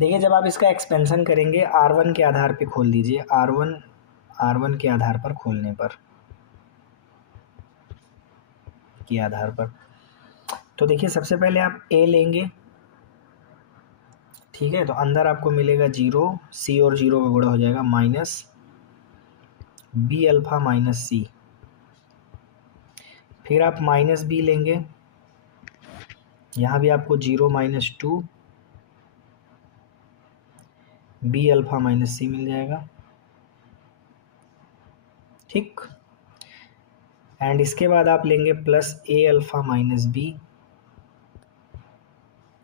देखिए जब आप इसका एक्सपेंसन करेंगे R1 के आधार पे खोल दीजिए, R1 के आधार पर खोलने पर, के आधार पर, तो देखिए सबसे पहले आप A लेंगे। ठीक है, तो अंदर आपको मिलेगा 0, C और 0 का गुणा हो जाएगा minus B alpha minus C। फिर आप माइनस B लेंगे, यहाँ भी आपको 0 - 2 B अल्फ़ा माइनस C मिल जाएगा। ठीक, एंड इसके बाद आप लेंगे plus A alpha minus B,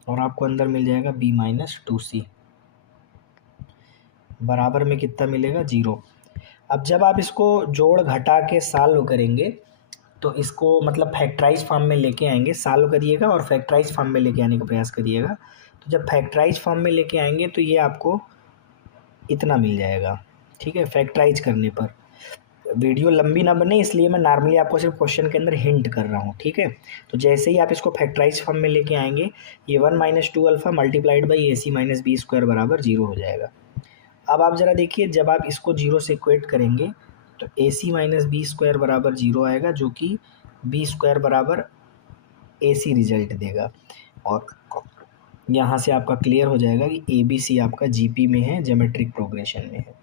और आपको अंदर मिल जाएगा B - 2C, बराबर में कितना मिलेगा, 0। अब जब आप इसको जोड़ घटा के सॉल्व करेंगे तो इसको मतलब फैक्टराइज फॉर्म में लेके आएंगे, सॉल्व करिएगा और फैक्टराइज फॉर्म में लेके आने का प्रयास करिएगा। तो जब फैक्टराइज फॉर्म में लेके आएंगे तो ये आपको इतना मिल जाएगा। ठीक है, फैक्टराइज करने पर वीडियो लंबी ना बने इसलिए मैं नॉर्मली आपको सिर्फ क्वेश्चन के अंदर हिंट कर रहा हूँ, ठीक है। तो जैसे ही आप इसको फैक्टराइज फॉर्म में लेके आएंगे, ये 1 minus 2 alpha multiplied by AC minus B square बराबर 0 हो जाएगा। अब आप ज़रा देखिए, जब आप इसको 0 से इक्वेट करेंगे तो AC माइनस बी स्क्वायर बराबर 0 आएगा, जो कि बी स्क्वायर बराबर AC रिजल्ट देगा। और यहाँ से आपका क्लियर हो जाएगा कि ABC आपका GP में है, ज्योमेट्रिक प्रोग्रेशन में है।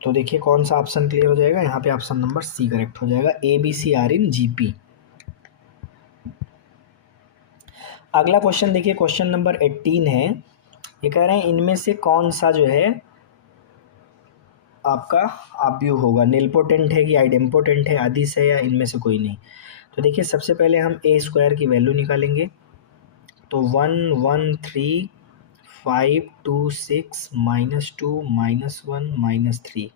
तो देखिए कौन सा ऑप्शन क्लियर हो जाएगा, यहाँ पे ऑप्शन नंबर C करेक्ट हो जाएगा, ABC आर इन GP। अगला क्वेश्चन देखिए, क्वेश्चन नंबर 18 है। ये कह रहे हैं इनमें से कौन सा जो है आपका आव्यूह होगा, निलपोटेंट है कि आइडेम्पोटेंट है, अदिश है, या इनमें से कोई नहीं। तो देखिए सबसे पहले हम ए स्क्वायर की वैल्यू निकालेंगे। तो 1 1 3 5 2 6 -2 -1 -3।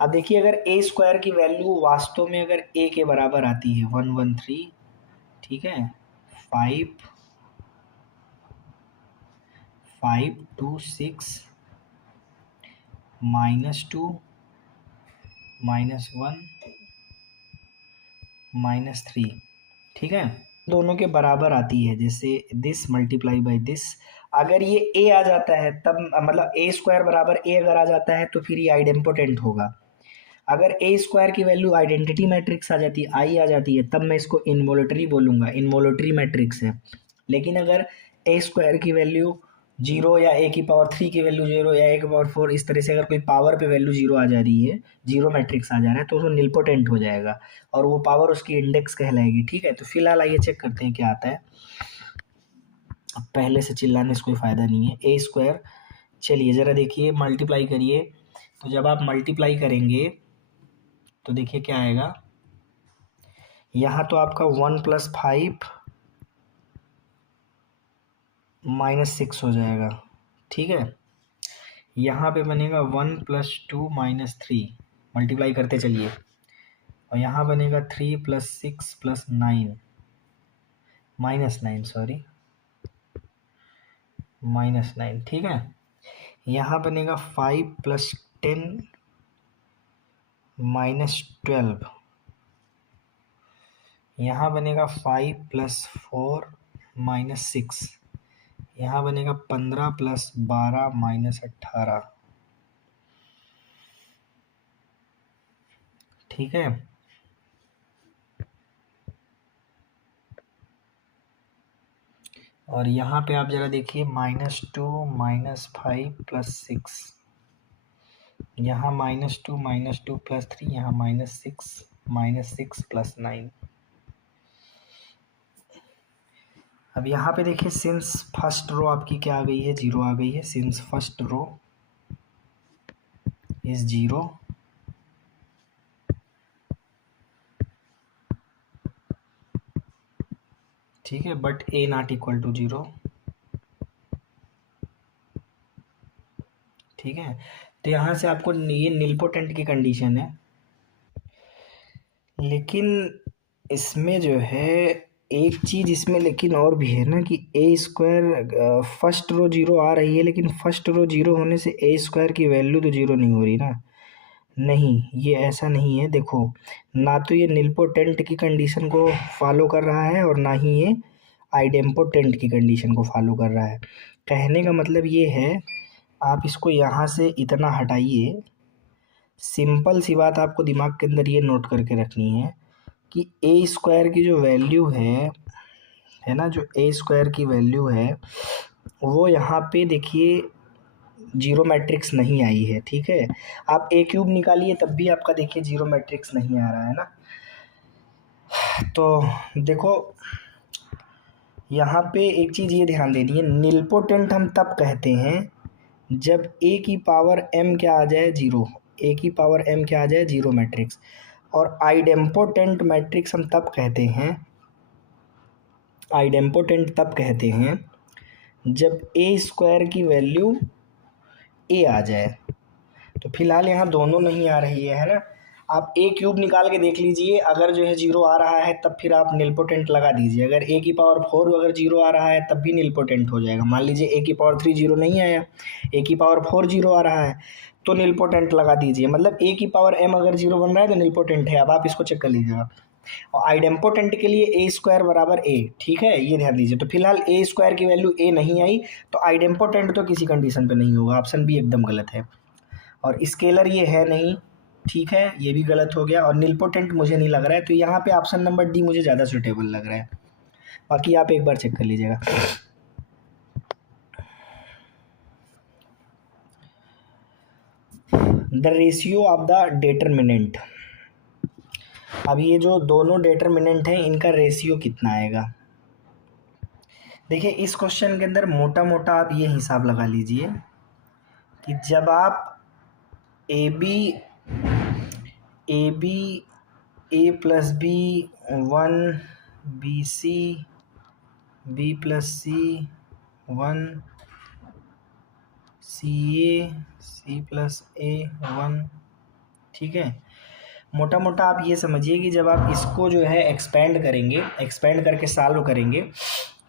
अब देखिए अगर ए स्क्वायर की वैल्यू वास्तव में अगर ए के बराबर आती है 1 1 3, ठीक है, 5 5 2 6 -2 -1 -3, ठीक है, दोनों के बराबर आती है, जैसे दिस मल्टीप्लाई बाई दिस। अगर ये ए आ जाता है तब मतलब ए स्क्वायर बराबर ए अगर आ जाता है तो फिर ये आइडेम्पोटेंट होगा। अगर ए स्क्वायर की वैल्यू आइडेंटिटी मैट्रिक्स आ जाती है, आई आ जाती है, तब मैं इसको इनवोलेटरी बोलूँगा, इनवोलेटरी मैट्रिक्स है। लेकिन अगर ए स्क्वायर की वैल्यू 0 या ए की पावर 3 की वैल्यू 0 या ए की पावर 4, इस तरह से अगर कोई पावर पे वैल्यू 0 आ जा रही है, 0 मैट्रिक्स आ जा रहा है, तो वो निलपोटेंट हो जाएगा और वो पावर उसकी इंडेक्स कहलाएगी, ठीक है। तो फिलहाल आइए चेक करते हैं क्या आता है। अब पहले से चिल्लाने से कोई फ़ायदा नहीं है। ए स्क्वायर, चलिए ज़रा देखिए मल्टीप्लाई करिए। तो जब आप मल्टीप्लाई करेंगे तो देखिए क्या आएगा, यहाँ तो आपका 1 + 5 -6 हो जाएगा, ठीक है। यहाँ पे बनेगा 1 + 2 -3, मल्टीप्लाई करते चलिए, और यहाँ बनेगा 3 + 6 + 9 -9, सॉरी -9, ठीक है। यहाँ बनेगा 5 + 10 -12, यहाँ बनेगा 5 + 4 -6, यहाँ बनेगा 15 + 12 -18, ठीक है। और यहाँ पे आप ज़रा देखिए -2 -5 + 6, यहाँ -2 -2 + 3, यहाँ -6 + 9। अब यहाँ पे देखिए सिंस फर्स्ट रो आपकी क्या आ गई है, 0 आ गई है। सिंस फर्स्ट रो इज 0, ठीक है, but A not equal to 0, ठीक है। तो यहाँ से आपको ये निलपोटेंट की कंडीशन है, लेकिन इसमें जो है एक चीज़ इसमें लेकिन और भी है ना, कि ए स्क्वायर फर्स्ट रो 0 आ रही है, लेकिन फर्स्ट रो 0 होने से ए स्क्वायर की वैल्यू तो 0 नहीं हो रही ना। नहीं, ये ऐसा नहीं है। देखो, ना तो ये निलपोटेंट की कंडीशन को फॉलो कर रहा है और ना ही ये आइडेम्पोटेंट की कंडीशन को फॉलो कर रहा है। कहने का मतलब ये है, आप इसको यहाँ से इतना हटाइए। सिंपल सी बात आपको दिमाग के अंदर ये नोट करके रखनी है कि ए स्क्वायर की जो वैल्यू है ना, जो ए स्क्वायर की वैल्यू है वो यहाँ पे देखिए 0 मैट्रिक्स नहीं आई है, ठीक है। आप ए क्यूब निकालिए तब भी आपका देखिए 0 मैट्रिक्स नहीं आ रहा है ना। तो देखो यहाँ पे एक चीज़ ये ध्यान देनी है, निलपोटेंट हम तब कहते हैं जब ए की पावर m क्या आ जाए 0, ए की पावर m क्या आ जाए 0 मैट्रिक्स। और आइडेम्पोटेंट मैट्रिक्स हम तब कहते हैं, आइडेम्पोटेंट तब कहते हैं जब ए स्क्वायर की वैल्यू ए आ जाए। तो फिलहाल यहाँ दोनों नहीं आ रही है ना। आप ए क्यूब निकाल के देख लीजिए, अगर जो है 0 आ रहा है तब फिर आप निलपोटेंट लगा दीजिए। अगर ए की पावर 4 अगर 0 आ रहा है तब भी निलपोटेंट हो जाएगा। मान लीजिए ए की पावर 3 0 नहीं आया, ए की पावर 4 0 आ रहा है, तो निलपोटेंट लगा दीजिए, मतलब ए की पावर m अगर 0 बन रहा है तो निलपोटेंट है। अब आप इसको चेक कर लीजिएगा। और आइडेम्पोटेंट के लिए ए स्क्वायर बराबर ए, ठीक है, ये ध्यान दीजिए। तो फिलहाल ए स्क्वायर की वैल्यू ए नहीं आई, तो आइडेम्पोटेंट तो किसी कंडीशन पे नहीं होगा, ऑप्शन बी एकदम गलत है। और स्केलर ये है नहीं, ठीक है, ये भी गलत हो गया। और निलपोटेंट मुझे नहीं लग रहा है, तो यहाँ पे ऑप्शन नंबर डी मुझे ज़्यादा सुटेबल लग रहा है। बाकी आप एक बार चेक कर लीजिएगा। The ratio of the determinant, अब ये जो दोनों डिटरमिनेंट हैं इनका रेशियो कितना आएगा। देखिए इस क्वेश्चन के अंदर मोटा मोटा आप ये हिसाब लगा लीजिए कि जब आप A B A plus B 1 B C B plus C 1 C A C plus A 1, ठीक है। मोटा मोटा आप ये समझिए कि जब आप इसको जो है एक्सपेंड करेंगे, एक्सपेंड करके सॉल्व करेंगे,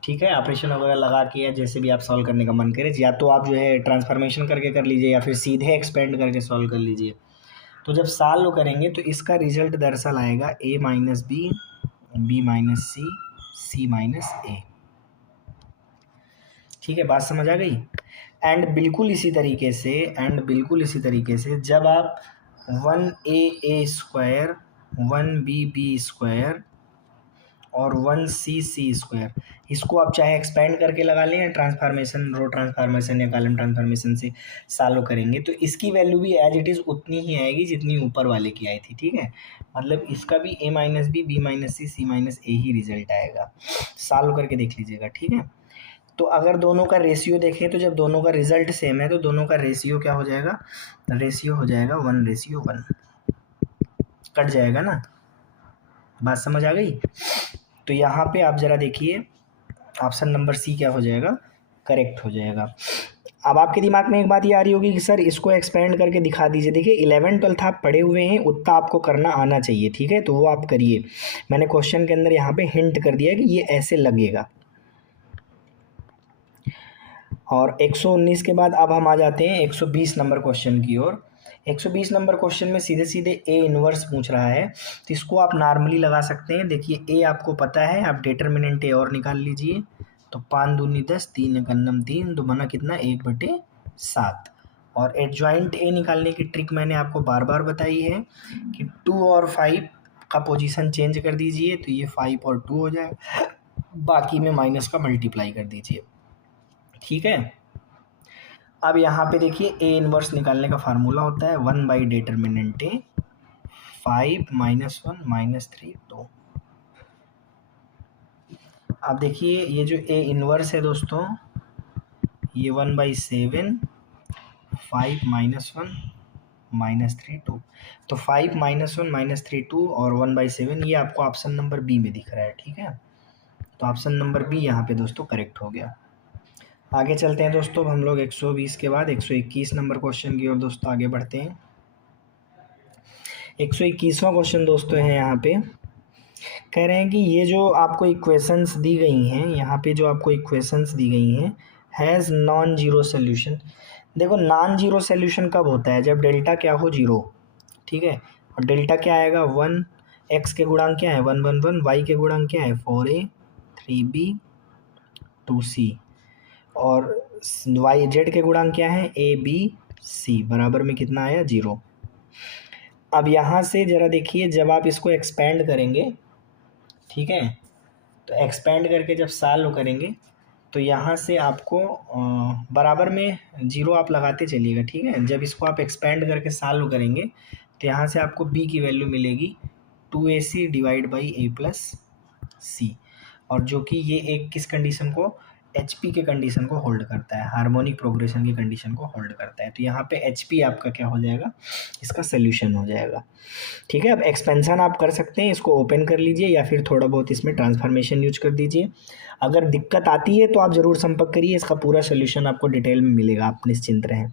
ठीक है, ऑपरेशन वगैरह लगा के या जैसे भी आप सॉल्व करने का मन करे, या तो आप जो है ट्रांसफॉर्मेशन करके कर लीजिए या फिर सीधे एक्सपेंड करके सॉल्व कर लीजिए। तो जब सॉल्व करेंगे तो इसका रिजल्ट दरअसल आएगा a minus B minus C minus A, ठीक है, बात समझ आ गई। एंड बिल्कुल इसी तरीके से जब आप 1a स्क्वायर 1b स्क्वायर और 1c स्क्वायर, इसको आप चाहे एक्सपेंड करके लगा लें या ट्रांसफॉर्मेशन, रो ट्रांसफॉर्मेशन या कॉलम ट्रांसफॉर्मेशन से सॉल्व करेंगे, तो इसकी वैल्यू भी एज इट इज़ उतनी ही आएगी जितनी ऊपर वाले की आई थी, ठीक है। मतलब इसका भी a minus B minus C minus A ही रिजल्ट आएगा। सॉल्व करके देख लीजिएगा, ठीक है। तो अगर दोनों का रेशियो देखें तो जब दोनों का रिजल्ट सेम है तो दोनों का रेशियो क्या हो जाएगा, रेशियो हो जाएगा 1:1, कट जाएगा ना, बात समझ आ गई। तो यहाँ पे आप ज़रा देखिए ऑप्शन नंबर सी क्या हो जाएगा, करेक्ट हो जाएगा। अब आपके दिमाग में एक बात ये आ रही होगी कि सर इसको एक्सपेंड करके दिखा दीजिए। देखिए 11 12 आप पढ़े हुए हैं, उतना आपको करना आना चाहिए, ठीक है, तो वो आप करिए। मैंने क्वेश्चन के अंदर यहाँ पे हिंट कर दिया कि ये ऐसे लगेगा। और 119 के बाद अब हम आ जाते हैं 120 नंबर क्वेश्चन की ओर। 120 नंबर क्वेश्चन में सीधे सीधे ए इन्वर्स पूछ रहा है, तो इसको आप नॉर्मली लगा सकते हैं। देखिए ए आपको पता है, आप डिटरमिनेंट ए और निकाल लीजिए। तो 5 दूनी 10, 3 एकन्नम 3, दो बना कितना 1/7। और एडजॉइंट ए निकालने की ट्रिक मैंने आपको बार बार बताई है कि 2 और 5 का पोजीशन चेंज कर दीजिए, तो ये 5 और 2 हो जाए, बाकी में माइनस का मल्टीप्लाई कर दीजिए, ठीक है। अब यहाँ पे देखिए ए इन्वर्स निकालने का फार्मूला होता है 1 डिटरमिनेंट ए 5 -1 -3 2। अब देखिए ये जो ए इन्वर्स है दोस्तों, ये 1/7 5 -1 -3 2। तो 5 -1 -3 2 और 1/7 ये आपको ऑप्शन नंबर बी में दिख रहा है, ठीक है। तो ऑप्शन नंबर बी यहाँ पे दोस्तों करेक्ट हो गया। आगे चलते हैं दोस्तों, हम लोग 120 के बाद 121 नंबर क्वेश्चन की ओर दोस्तों आगे बढ़ते हैं। 121वां क्वेश्चन दोस्तों है यहाँ पे, कह रहे हैं कि ये जो आपको इक्वेशंस दी गई हैं, यहाँ पे जो आपको इक्वेशंस दी गई हैं, हैज़ नॉन जीरो सोल्यूशन। देखो नॉन जीरो सोल्यूशन कब होता है, जब डेल्टा क्या हो 0, ठीक है। और डेल्टा क्या आएगा 1, एक्स के गुणांक क्या है 1 1 1, वाई के गुणांक क्या है 4a 3b 2c, और वाई जेड के गुणांक क्या है ए बी सी, बराबर में कितना आया 0। अब यहाँ से ज़रा देखिए जब आप इसको एक्सपेंड करेंगे, ठीक है, तो एक्सपेंड करके जब सॉल्व करेंगे तो यहाँ से आपको बराबर में 0 आप लगाते चलिएगा, ठीक है। जब इसको आप एक्सपेंड करके सॉल्व करेंगे तो यहाँ से आपको b की वैल्यू मिलेगी 2ac divide by a plus C, और जो कि ये एक किस कंडीशन को, HP के कंडीशन को होल्ड करता है, हार्मोनिक प्रोग्रेशन की कंडीशन को होल्ड करता है। तो यहाँ पे HP आपका क्या हो जाएगा, इसका सोल्यूशन हो जाएगा, ठीक है। अब एक्सपेंशन आप कर सकते हैं, इसको ओपन कर लीजिए या फिर थोड़ा बहुत इसमें ट्रांसफॉर्मेशन यूज कर दीजिए। अगर दिक्कत आती है तो आप ज़रूर संपर्क करिए, इसका पूरा सोल्यूशन आपको डिटेल में मिलेगा, आप निश्चिंत रहें।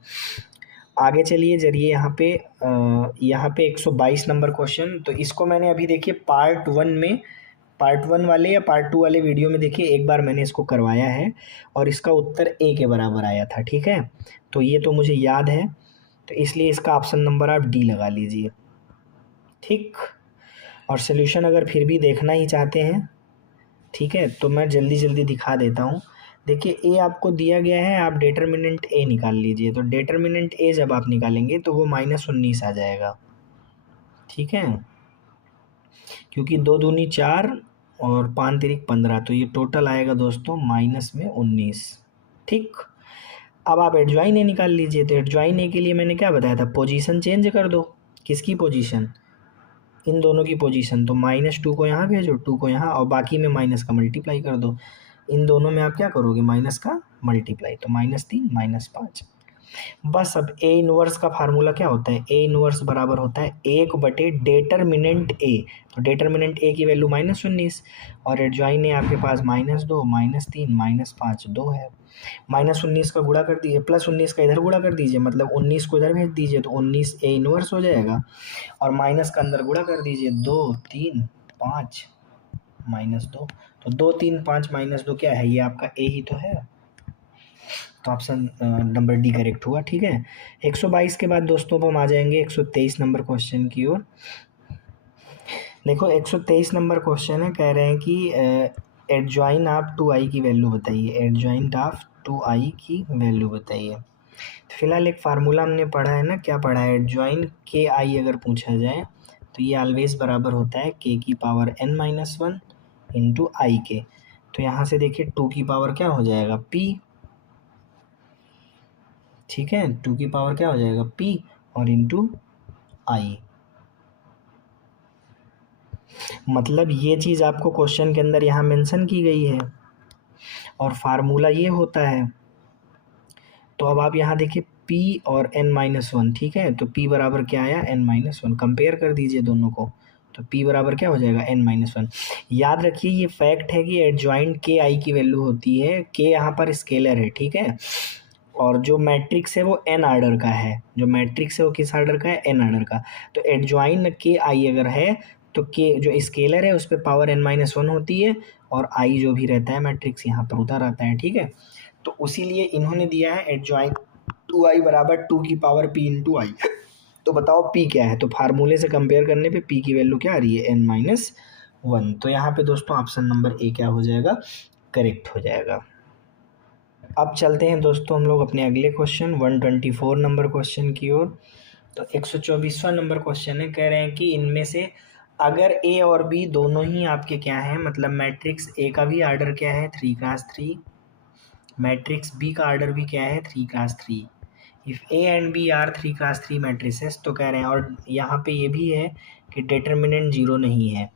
आगे चलिए जरिए यहाँ पे 122 नंबर क्वेश्चन, तो इसको मैंने अभी देखिए पार्ट 1 वाले या पार्ट 2 वाले वीडियो में देखिए एक बार मैंने इसको करवाया है और इसका उत्तर ए के बराबर आया था, ठीक है। तो ये तो मुझे याद है, तो इसलिए इसका ऑप्शन नंबर आप डी लगा लीजिए। ठीक, और सोल्यूशन अगर फिर भी देखना ही चाहते हैं, ठीक है, तो मैं जल्दी जल्दी दिखा देता हूँ। देखिए ए आपको दिया गया है, आप डिटर्मिनेंट ए निकाल लीजिए। तो डिटर्मिनेंट ए जब आप निकालेंगे तो वो -19 आ जाएगा। ठीक है, क्योंकि 2 दूनी 4 और 5 तिरिक 15, तो ये टोटल आएगा दोस्तों -19। ठीक, अब आप एडजॉइन ए निकाल लीजिए। तो एडजॉइन ए के लिए मैंने क्या बताया था, पोजीशन चेंज कर दो। किसकी पोजीशन, इन दोनों की पोजीशन। तो -2 को यहाँ भेजो, 2 को यहाँ, और बाकी में माइनस का मल्टीप्लाई कर दो। इन दोनों में आप क्या करोगे, माइनस का मल्टीप्लाई, तो -3 -5। बस अब ए इनवर्स का फार्मूला क्या होता है, ए इनवर्स बराबर होता है 1/, डिटर्मिनेंट ए। तो डिटर्मिनेंट ए की वैल्यू -19, और एडजॉइन ए आपके पास -2 -3 -5 2 है। -19 का गुणा कर दीजिए, +19 का इधर गुणा कर दीजिए, मतलब 19 को इधर भेज दीजिए, तो 19 ए इनवर्स हो जाएगा। और माइनस का अंदर गुणा कर दीजिए, 2 3 5 -2, तो 2 3 5 -2 क्या है, ये आपका ए ही तो है। तो ऑप्शन नंबर डी करेक्ट हुआ। ठीक है, 122 के बाद दोस्तों हम आ जाएंगे 123 नंबर क्वेश्चन की ओर। देखो 123 नंबर क्वेश्चन है, कह रहे हैं कि एडजॉइन आप 2i की वैल्यू बताइए। एडजॉइंट ऑफ 2i की वैल्यू बताइए। तो फिलहाल एक फार्मूला हमने पढ़ा है ना, क्या पढ़ा है, एडजॉइन के आई अगर पूछा जाए तो ये ऑलवेज बराबर होता है k की पावर n-1 इंटू आई के। तो यहाँ से देखिए 2 की पावर क्या हो जाएगा, p। ठीक है, 2 की पावर क्या हो जाएगा, p, और इंटू आई। मतलब ये चीज़ आपको क्वेश्चन के अंदर यहाँ मेंशन की गई है, और फार्मूला ये होता है। तो अब आप यहाँ देखिए p और n-1, ठीक है, तो p बराबर क्या आया, n-1। कंपेयर कर दीजिए दोनों को, तो p बराबर क्या हो जाएगा, n-1। याद रखिए ये फैक्ट है कि एडजॉइंट के आई की वैल्यू होती है, के यहाँ पर स्केलर है, ठीक है, और जो मैट्रिक्स है वो n आर्डर का है। जो मैट्रिक्स है वो किस आर्डर का है, n आर्डर का। तो एडजॉइन के आई अगर है तो के जो स्केलर है उस पर पावर n-1 होती है, और आई जो भी रहता है मैट्रिक्स यहाँ पर उधर आता है। ठीक है, तो उसीलिए इन्होंने दिया है एडजॉइन 2i बराबर 2 की पावर p इंटू आई। तो बताओ p क्या है, तो फार्मूले से कंपेयर करने पे p की वैल्यू क्या आ रही है, n-1। तो यहाँ पे दोस्तों ऑप्शन नंबर ए क्या हो जाएगा, करेक्ट हो जाएगा। अब चलते हैं दोस्तों हम लोग अपने अगले क्वेश्चन 124 नंबर क्वेश्चन की ओर। तो 124वां नंबर क्वेश्चन है, कह रहे हैं कि इनमें से अगर ए और बी दोनों ही आपके क्या है, मतलब मैट्रिक्स ए का भी आर्डर क्या है 3x3, मैट्रिक्स बी का आर्डर भी क्या है 3x3। If A and B are 3x3 matrices, तो कह रहे हैं, और यहाँ पे ये भी है कि डिटर्मिनेंट 0 नहीं है।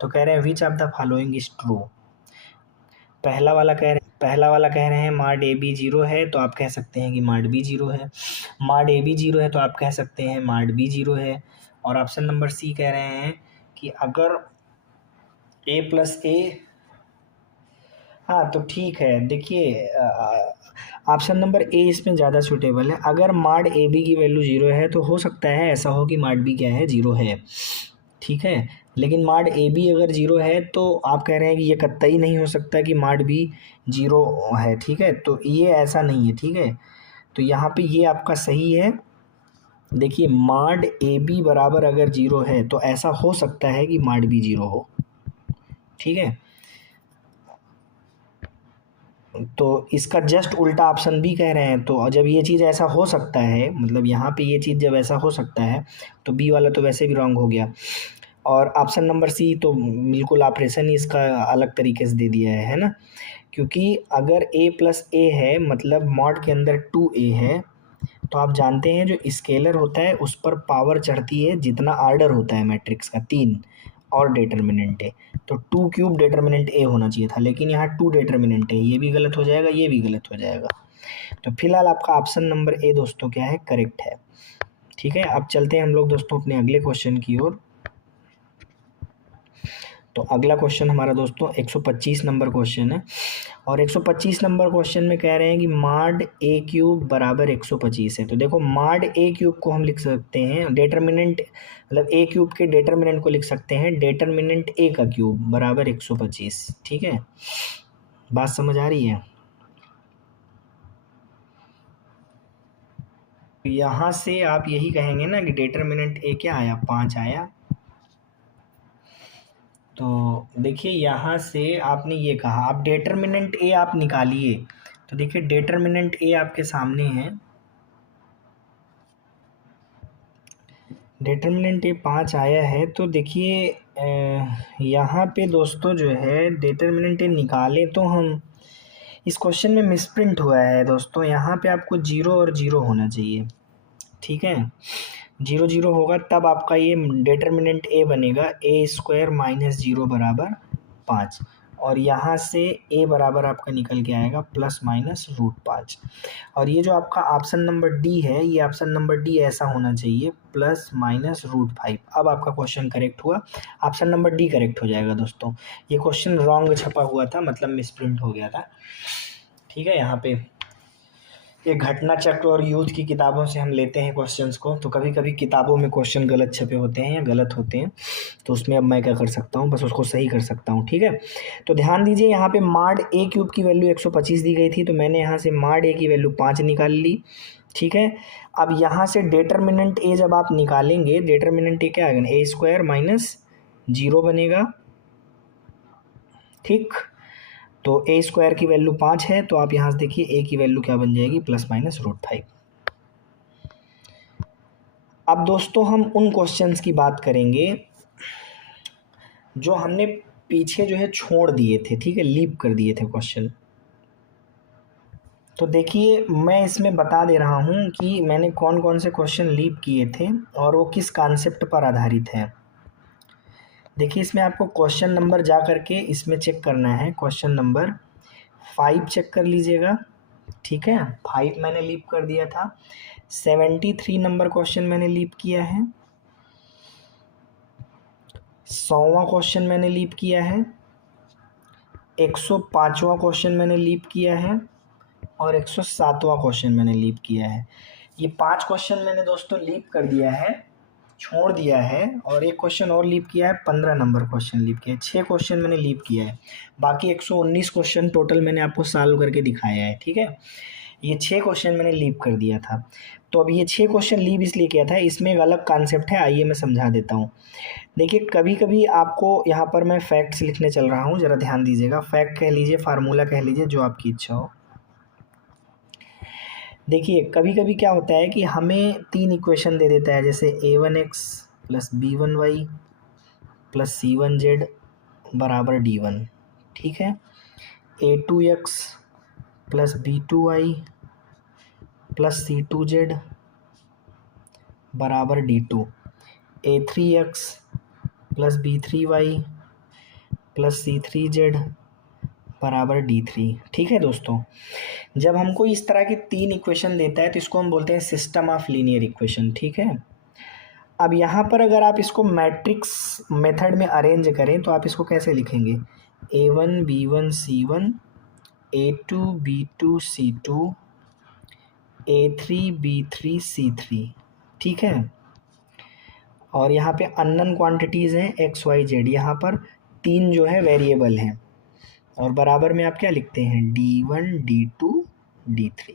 तो कह रहे हैं which of the following is true. पहला वाला कह रहे हैं माड ए बी 0 है, तो आप कह सकते हैं कि माड बी 0 है। माड ए बी 0 है तो आप कह सकते हैं माड बी 0 है। और ऑप्शन नंबर सी कह रहे हैं कि अगर ए प्लस ए, हाँ तो ठीक है, देखिए ऑप्शन नंबर ए इसमें ज़्यादा सूटेबल है। अगर माड ए बी की वैल्यू 0 है तो हो सकता है ऐसा हो कि माड बी क्या है, 0 है। ठीक है, लेकिन माड ए बी अगर 0 है तो आप कह रहे हैं कि ये कतई नहीं हो सकता कि माड बी 0 है। ठीक है, तो ये ऐसा नहीं है। ठीक है, तो यहाँ पे ये आपका सही है। देखिए माड ए बी बराबर अगर 0 है तो ऐसा हो सकता है कि माड बी 0 हो। ठीक है, तो इसका जस्ट उल्टा ऑप्शन बी कह रहे हैं। तो जब ये चीज़ ऐसा हो सकता है, मतलब यहाँ पे ये चीज़ जब ऐसा हो सकता है, तो बी वाला तो वैसे भी रॉन्ग हो गया। और ऑप्शन नंबर सी तो बिल्कुल ऑपरेशन ही इसका अलग तरीके से दे दिया है ना, क्योंकि अगर a प्लस ए है मतलब मॉड के अंदर 2a है, तो आप जानते हैं जो स्केलर होता है उस पर पावर चढ़ती है जितना आर्डर होता है मैट्रिक्स का, 3 और डिटर्मिनेंट है, तो 2 क्यूब डिटर्मिनेंट ए होना चाहिए था, लेकिन यहाँ 2 डिटर्मिनेंट है। ये भी गलत हो जाएगा, ये भी गलत हो जाएगा। तो फिलहाल आपका ऑप्शन नंबर ए दोस्तों क्या है, करेक्ट है। ठीक है, अब चलते हैं हम लोग दोस्तों अपने अगले क्वेश्चन की ओर। तो अगला क्वेश्चन हमारा दोस्तों 125 नंबर क्वेश्चन है, और 125 नंबर क्वेश्चन में कह रहे हैं कि माड ए क्यूब बराबर 125 है। तो देखो माड ए क्यूब को हम लिख सकते हैं डिटर्मिनेंट, मतलब ए क्यूब के डिटर्मिनेंट को लिख सकते हैं डिटर्मिनेंट ए का क्यूब बराबर 125। ठीक है, बात समझ आ रही है। यहाँ से आप यही कहेंगे ना कि डिटर्मिनेंट ए क्या आया, 5 आया। तो देखिए यहाँ से आपने ये कहा, अब डिटर्मिनेंट ए आप निकालिए। तो देखिए डिटर्मिनेंट ए आपके सामने है, डिटर्मिनेंट ए 5 आया है। तो देखिए यहाँ पे दोस्तों जो है डिटर्मिनेंट ए निकाले तो हम, इस क्वेश्चन में मिसप्रिंट हुआ है दोस्तों, यहाँ पे आपको 0 और 0 होना चाहिए, ठीक है। 0 0 होगा तब आपका ये डिटर्मिनेंट ए बनेगा, ए स्क्वायर माइनस 0 बराबर 5। और यहाँ से ए बराबर आपका निकल के आएगा प्लस माइनस रूट 5। और ये जो आपका ऑप्शन नंबर डी है, ये ऑप्शन नंबर डी ऐसा होना चाहिए, प्लस माइनस रूट 5। अब आपका क्वेश्चन करेक्ट हुआ, ऑप्शन नंबर डी करेक्ट हो जाएगा दोस्तों। ये क्वेश्चन रॉन्ग छपा हुआ था, मतलब मिसप्रिंट हो गया था, ठीक है। यहाँ पे ये घटना चक्र और युद्ध की किताबों से हम लेते हैं क्वेश्चंस को, तो कभी कभी किताबों में क्वेश्चन गलत छपे होते हैं या गलत होते हैं, तो उसमें अब मैं क्या कर सकता हूँ, बस उसको सही कर सकता हूँ, ठीक है। तो ध्यान दीजिए यहाँ पे माड ए क्यूब की वैल्यू 125 दी गई थी, तो मैंने यहाँ से माड ए की वैल्यू 5 निकाल ली, ठीक है। अब यहाँ से डिटर्मिनेंट ए जब आप निकालेंगे, डिटर्मिनेंट ए क्या आएगा, ए स्क्वायर माइनस 0 बनेगा, ठीक। तो ए स्क्वायर की वैल्यू 5 है, तो आप यहाँ से देखिए ए की वैल्यू क्या बन जाएगी, प्लस माइनस रूट 5। अब दोस्तों हम उन क्वेश्चंस की बात करेंगे जो हमने पीछे जो है छोड़ दिए थे, ठीक है, लीप कर दिए थे क्वेश्चन। तो देखिए मैं इसमें बता दे रहा हूँ कि मैंने कौन कौन से क्वेश्चन लीप किए थे और वो किस कॉन्सेप्ट पर आधारित है। देखिए इसमें आपको क्वेश्चन नंबर जा करके इसमें चेक करना है, क्वेश्चन नंबर 5 चेक कर लीजिएगा, ठीक है। 5 मैंने लीप कर दिया था। 73 नंबर क्वेश्चन मैंने लीप किया है। 100वां क्वेश्चन मैंने लीप किया है। 105वां क्वेश्चन मैंने लीप किया है और 107वां क्वेश्चन मैंने लीप किया है। ये 5 क्वेश्चन मैंने दोस्तों लीप कर दिया है, छोड़ दिया है, और एक क्वेश्चन और लीप किया है, 15 नंबर क्वेश्चन लीप किया है। 6 क्वेश्चन मैंने लीप किया है, बाकी 119 क्वेश्चन टोटल मैंने आपको सॉल्व करके दिखाया है, ठीक है। ये 6 क्वेश्चन मैंने लीप कर दिया था। तो अब ये 6 क्वेश्चन लीप इसलिए किया था, इसमें एक अलग कॉन्सेप्ट है, आइए मैं समझा देता हूँ। देखिए कभी कभी आपको यहाँ पर मैं फैक्ट्स लिखने चल रहा हूँ, ज़रा ध्यान दीजिएगा, फैक्ट कह लीजिए, फार्मूला कह लीजिए, जो आपकी इच्छा हो। देखिए कभी कभी क्या होता है कि हमें 3 इक्वेशन दे देता है, जैसे a1x plus b1y plus c1z बराबर d1, ठीक है। a2x plus b2y plus c2z बराबर d2, a3x plus b3y plus c3z बराबर d3, ठीक है दोस्तों। जब हमको इस तरह की 3 इक्वेशन देता है तो इसको हम बोलते हैं सिस्टम ऑफ लीनियर इक्वेशन, ठीक है। अब यहाँ पर अगर आप इसको मैट्रिक्स मेथड में अरेंज करें तो आप इसको कैसे लिखेंगे, a1 b1 c1 a2 b2 c2 a3 b3 c3, ठीक है। और यहाँ पे अननोन क्वांटिटीज़ हैं एक्स वाई जेड, यहाँ पर 3 जो है वेरिएबल हैं, और बराबर में आप क्या लिखते हैं, d1 d2 d3।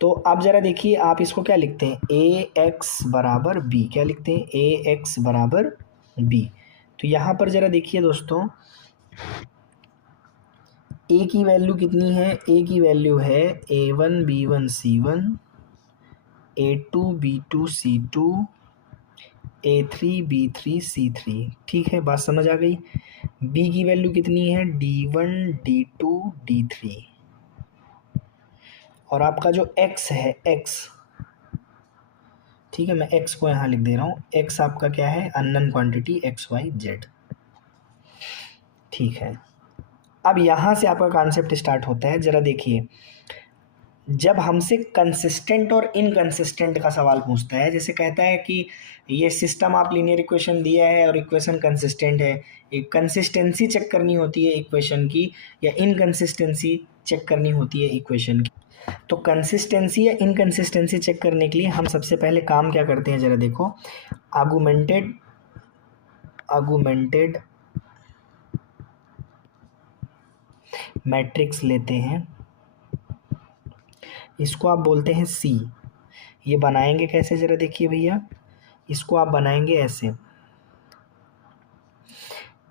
तो आप ज़रा देखिए आप इसको क्या लिखते हैं, ए एक्स बराबर बी, क्या लिखते हैं, ए एक्स बराबर बी। तो यहाँ पर ज़रा देखिए दोस्तों, ए की वैल्यू कितनी है, ए की वैल्यू है a1 b1 c1 a2 b2 c2 a3 b3 c3, ठीक है, बात समझ आ गई। बी की वैल्यू कितनी है, d1 d2 d3, और आपका जो x है x, ठीक है, मैं x को यहाँ लिख दे रहा हूँ, x आपका क्या है, unknown quantity x y z, ठीक है। अब यहाँ से आपका कॉन्सेप्ट स्टार्ट होता है, ज़रा देखिए, जब हमसे कंसिस्टेंट और इनकंसिस्टेंट का सवाल पूछता है, जैसे कहता है कि ये सिस्टम ऑफ लीनियर इक्वेशन दिया है और इक्वेशन कंसिस्टेंट है, एक कंसिस्टेंसी चेक करनी होती है इक्वेशन की, या इनकंसिस्टेंसी चेक करनी होती है इक्वेशन की। तो कंसिस्टेंसी या इनकंसिस्टेंसी चेक करने के लिए हम सबसे पहले काम क्या करते हैं, ज़रा देखो, आर्गुमेंटेड मैट्रिक्स लेते हैं। इसको आप बोलते हैं सी। ये बनाएंगे कैसे ज़रा देखिए भैया, इसको आप बनाएंगे ऐसे,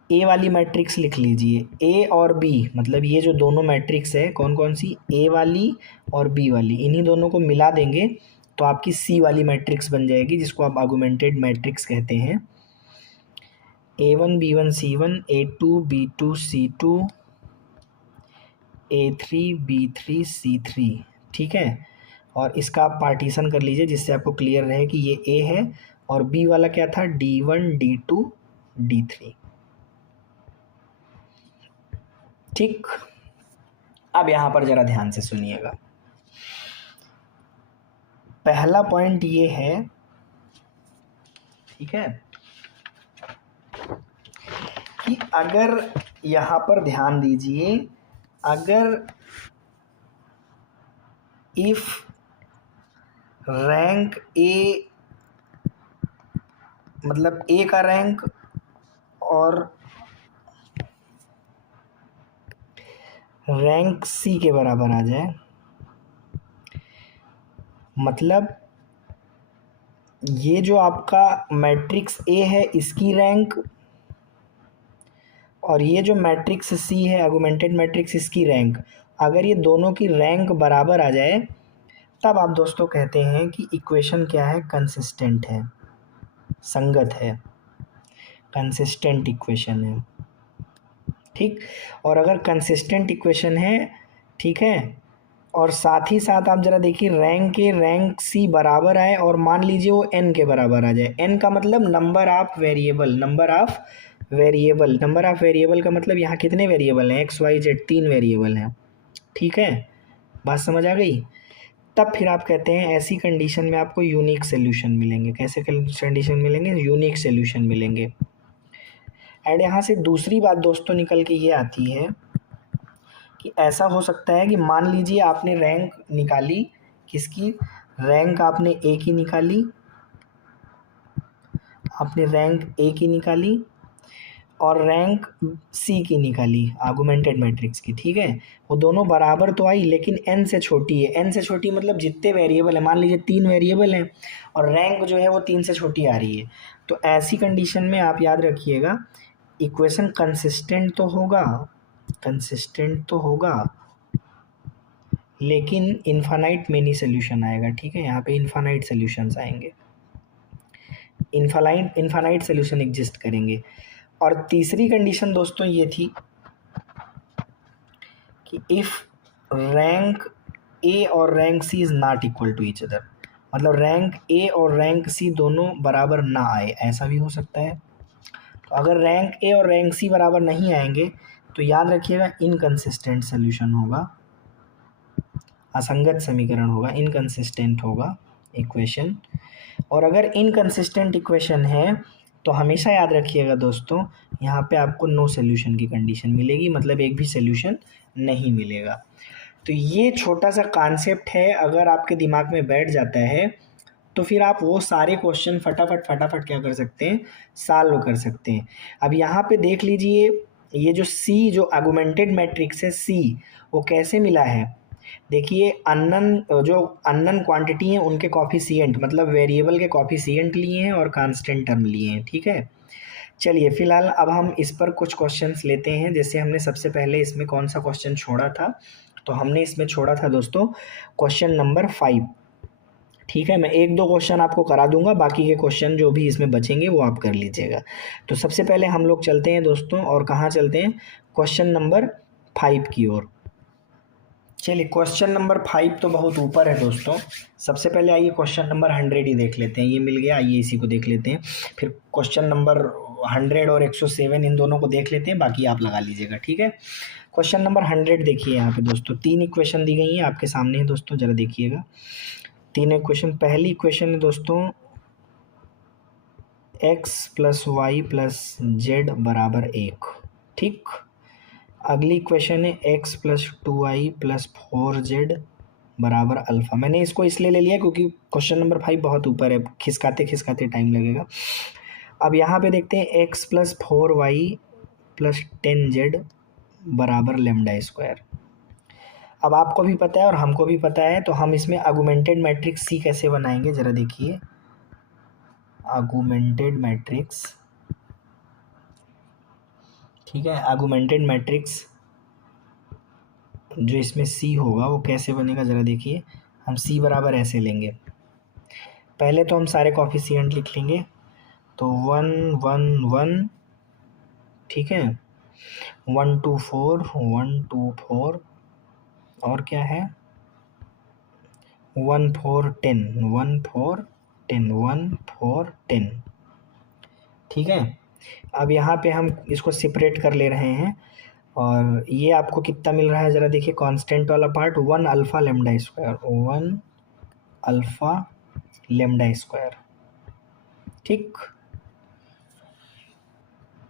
ए वाली मैट्रिक्स लिख लीजिए, ए और बी, मतलब ये जो दोनों मैट्रिक्स है कौन कौन सी, ए वाली और बी वाली, इन्हीं दोनों को मिला देंगे तो आपकी सी वाली मैट्रिक्स बन जाएगी, जिसको आप आर्गुमेंटेड मैट्रिक्स कहते हैं। A1 B1 C1 A2 B2 C2 A3 B3 C3, ठीक है। और इसका आप पार्टीशन कर लीजिए जिससे आपको क्लियर रहे कि ये ए है और बी वाला क्या था, D1 D2 D3, ठीक। अब यहाँ पर ज़रा ध्यान से सुनिएगा, पहला पॉइंट ये है, ठीक है, कि अगर यहाँ पर ध्यान दीजिए, अगर इफ रैंक ए, मतलब ए का रैंक और रैंक सी के बराबर आ जाए, मतलब ये जो आपका मैट्रिक्स ए है इसकी रैंक और ये जो मैट्रिक्स सी है आर्गुमेंटेड मैट्रिक्स, इसकी रैंक, अगर ये दोनों की रैंक बराबर आ जाए तब आप दोस्तों कहते हैं कि इक्वेशन क्या है, कंसिस्टेंट है, संगत है, कंसिस्टेंट इक्वेशन है, ठीक। और अगर कंसिस्टेंट इक्वेशन है, ठीक है, और साथ ही साथ आप ज़रा देखिए रैंक के रैंक सी बराबर आए और मान लीजिए वो एन के बराबर आ जाए, एन का मतलब number of variable, number of variable, number of variable का मतलब यहाँ कितने वेरिएबल हैं, एक्स वाई जेड, 3 वेरिएबल हैं, ठीक है, बात समझ आ गई। तब फिर आप कहते हैं ऐसी कंडीशन में आपको यूनिक सोल्यूशन मिलेंगे, कैसे कंडीशन मिलेंगे, यूनिक सोल्यूशन मिलेंगे। एंड यहाँ से दूसरी बात दोस्तों निकल के ये आती है कि ऐसा हो सकता है कि मान लीजिए आपने रैंक निकाली, किसकी रैंक, आपने ए की निकाली, आपने रैंक ए की निकाली और रैंक सी की निकाली आर्गुमेंटेड मैट्रिक्स की, ठीक है, वो दोनों बराबर तो आई लेकिन एन से छोटी है, एन से छोटी मतलब जितने वेरिएबल है, मान लीजिए 3 वेरिएबल हैं और रैंक जो है वो 3 से छोटी आ रही है, तो ऐसी कंडीशन में आप याद रखिएगा इक्वेशन कंसिस्टेंट तो होगा, कंसिस्टेंट तो होगा लेकिन इन्फानाइट मेनी सोल्यूशन आएगा, ठीक है, यहाँ पे इन्फानाइट सोल्यूशंस आएंगे, इन्फानाइट सोल्यूशन एग्जिस्ट करेंगे। और तीसरी कंडीशन दोस्तों ये थी कि इफ़ रैंक ए और rank C is not equal to each other, मतलब रैंक ए और रैंक सी दोनों बराबर ना आए, ऐसा भी हो सकता है। तो अगर रैंक ए और रैंक सी बराबर नहीं आएंगे तो याद रखिएगा इनकंसिस्टेंट सोल्यूशन होगा, असंगत समीकरण होगा, इनकंसिस्टेंट होगा इक्वेशन। और अगर इनकंसिस्टेंट इक्वेशन है तो हमेशा याद रखिएगा दोस्तों यहाँ पे आपको नो सोल्यूशन की कंडीशन मिलेगी, मतलब एक भी सोल्यूशन नहीं मिलेगा। तो ये छोटा सा कॉन्सेप्ट है, अगर आपके दिमाग में बैठ जाता है तो फिर आप वो सारे क्वेश्चन फटाफट फटाफट क्या कर सकते हैं, सॉल्व कर सकते हैं। अब यहाँ पे देख लीजिए ये जो सी, जो आर्गुमेंटेड मैट्रिक्स है सी, वो कैसे मिला है, देखिए अननन, जो अननन क्वांटिटी हैं उनके कॉफिशिएंट, मतलब वेरिएबल के कॉफिशिएंट लिए हैं और कांस्टेंट टर्म लिए हैं, ठीक है। चलिए फिलहाल अब हम इस पर कुछ क्वेश्चंस लेते हैं। जैसे हमने सबसे पहले इसमें कौन सा क्वेश्चन छोड़ा था, तो हमने इसमें छोड़ा था दोस्तों क्वेश्चन नंबर 5, ठीक है। मैं 1-2 क्वेश्चन आपको करा दूंगा, बाकी के क्वेश्चन जो भी इसमें बचेंगे वो आप कर लीजिएगा। तो सबसे पहले हम लोग चलते हैं दोस्तों, और कहाँ चलते हैं, क्वेश्चन नंबर 5 की ओर। चलिए क्वेश्चन नंबर 5 तो बहुत ऊपर है दोस्तों, सबसे पहले आइए क्वेश्चन नंबर 100 ही देख लेते हैं, ये मिल गया, आइए इसी को देख लेते हैं। फिर क्वेश्चन नंबर 100 और 107 इन दोनों को देख लेते हैं, बाकी आप लगा लीजिएगा, ठीक है। क्वेश्चन नंबर 100 देखिए यहाँ पे दोस्तों 3 इक्वेशन दी गई हैं आपके सामने है दोस्तों, ज़रा देखिएगा 3 इक्वेशन। पहली इक्वेशन है दोस्तों x + y + z = 1, ठीक। अगली इक्वेशन है x + 2y + 4z = अल्फ़ा। मैंने इसको इसलिए ले लिया क्योंकि क्वेश्चन नंबर 5 बहुत ऊपर है, खिसकाते खिसकाते टाइम लगेगा। अब यहाँ पे देखते हैं x + 4y + 10z = λ²। अब आपको भी पता है और हमको भी पता है, तो हम इसमें आर्गुमेंटेड मैट्रिक्स सी कैसे बनाएंगे ज़रा देखिए। आर्गुमेंटेड मैट्रिक्स, ठीक है, आर्गुमेंटेड मैट्रिक्स जो इसमें सी होगा वो कैसे बनेगा ज़रा देखिए। हम सी बराबर ऐसे लेंगे, पहले तो हम सारे कॉफिशिएंट लिख लेंगे, तो 1 1 1, ठीक है, 1 2 4 1 2 4, और क्या है 1 4 10 1 4 10 1 4 10, ठीक है। अब यहाँ पे हम इसको सेपरेट कर ले रहे हैं, और ये आपको कितना मिल रहा है ज़रा देखिए, कांस्टेंट वाला part 1 alpha lambda square, 1 alpha lambda square, ठीक।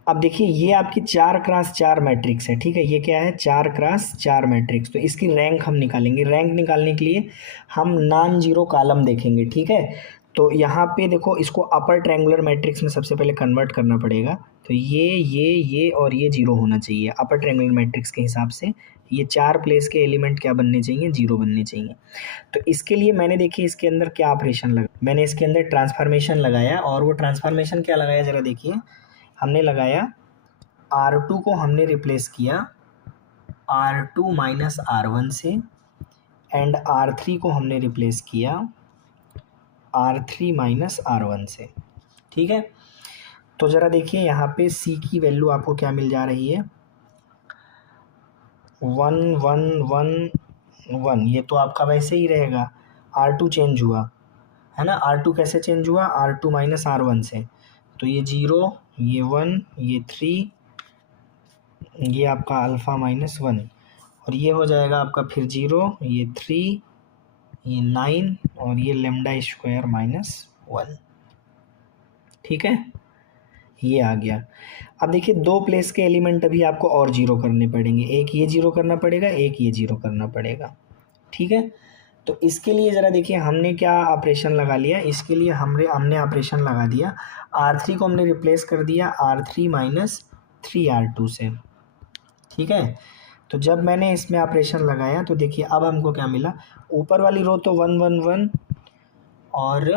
अब देखिए ये आपकी 4x4 मैट्रिक्स है, ठीक है, ये क्या है 4x4 मैट्रिक्स, तो इसकी रैंक हम निकालेंगे। रैंक निकालने के लिए हम नॉन जीरो कॉलम देखेंगे, ठीक है। तो यहाँ पे देखो, इसको अपर ट्रायंगुलर मैट्रिक्स में सबसे पहले कन्वर्ट करना पड़ेगा, तो ये और ये जीरो होना चाहिए अपर ट्रायंगुलर मैट्रिक्स के हिसाब से। ये 4 प्लेस के एलिमेंट क्या बनने चाहिए, जीरो बनने चाहिए। तो इसके लिए मैंने देखिए इसके अंदर क्या ऑपरेशन लगा, मैंने इसके अंदर ट्रांसफॉर्मेशन लगाया, और वो ट्रांसफॉर्मेशन क्या लगाया ज़रा देखिए, हमने लगाया R2 को हमने रिप्लेस किया R2 माइनस R1 से, एंड R3 को हमने रिप्लेस किया R3 माइनस R1 से, ठीक है। तो ज़रा देखिए यहाँ पे C की वैल्यू आपको क्या मिल जा रही है, 1 1 1 1, ये तो आपका वैसे ही रहेगा। R2 चेंज हुआ है ना, R2 कैसे चेंज हुआ, R2 माइनस R1 से, तो ये 0, ये 1, ये 3, ये आपका अल्फ़ा माइनस 1, और ये हो जाएगा आपका फिर 0, ये 3, ये 9, और ये लेमडा स्क्वायर माइनस 1, ठीक है, ये आ गया। अब देखिए 2 प्लेस के एलिमेंट अभी आपको और जीरो करने पड़ेंगे, एक ये जीरो करना पड़ेगा, एक ये जीरो करना पड़ेगा, ठीक है। तो इसके लिए ज़रा देखिए हमने क्या ऑपरेशन लगा लिया, इसके लिए हमने ऑपरेशन लगा दिया, R3 को हमने रिप्लेस कर दिया R3 माइनस 3R2 से, ठीक है। तो जब मैंने इसमें ऑपरेशन लगाया तो देखिए अब हमको क्या मिला, ऊपर वाली रो तो 1 1 1 और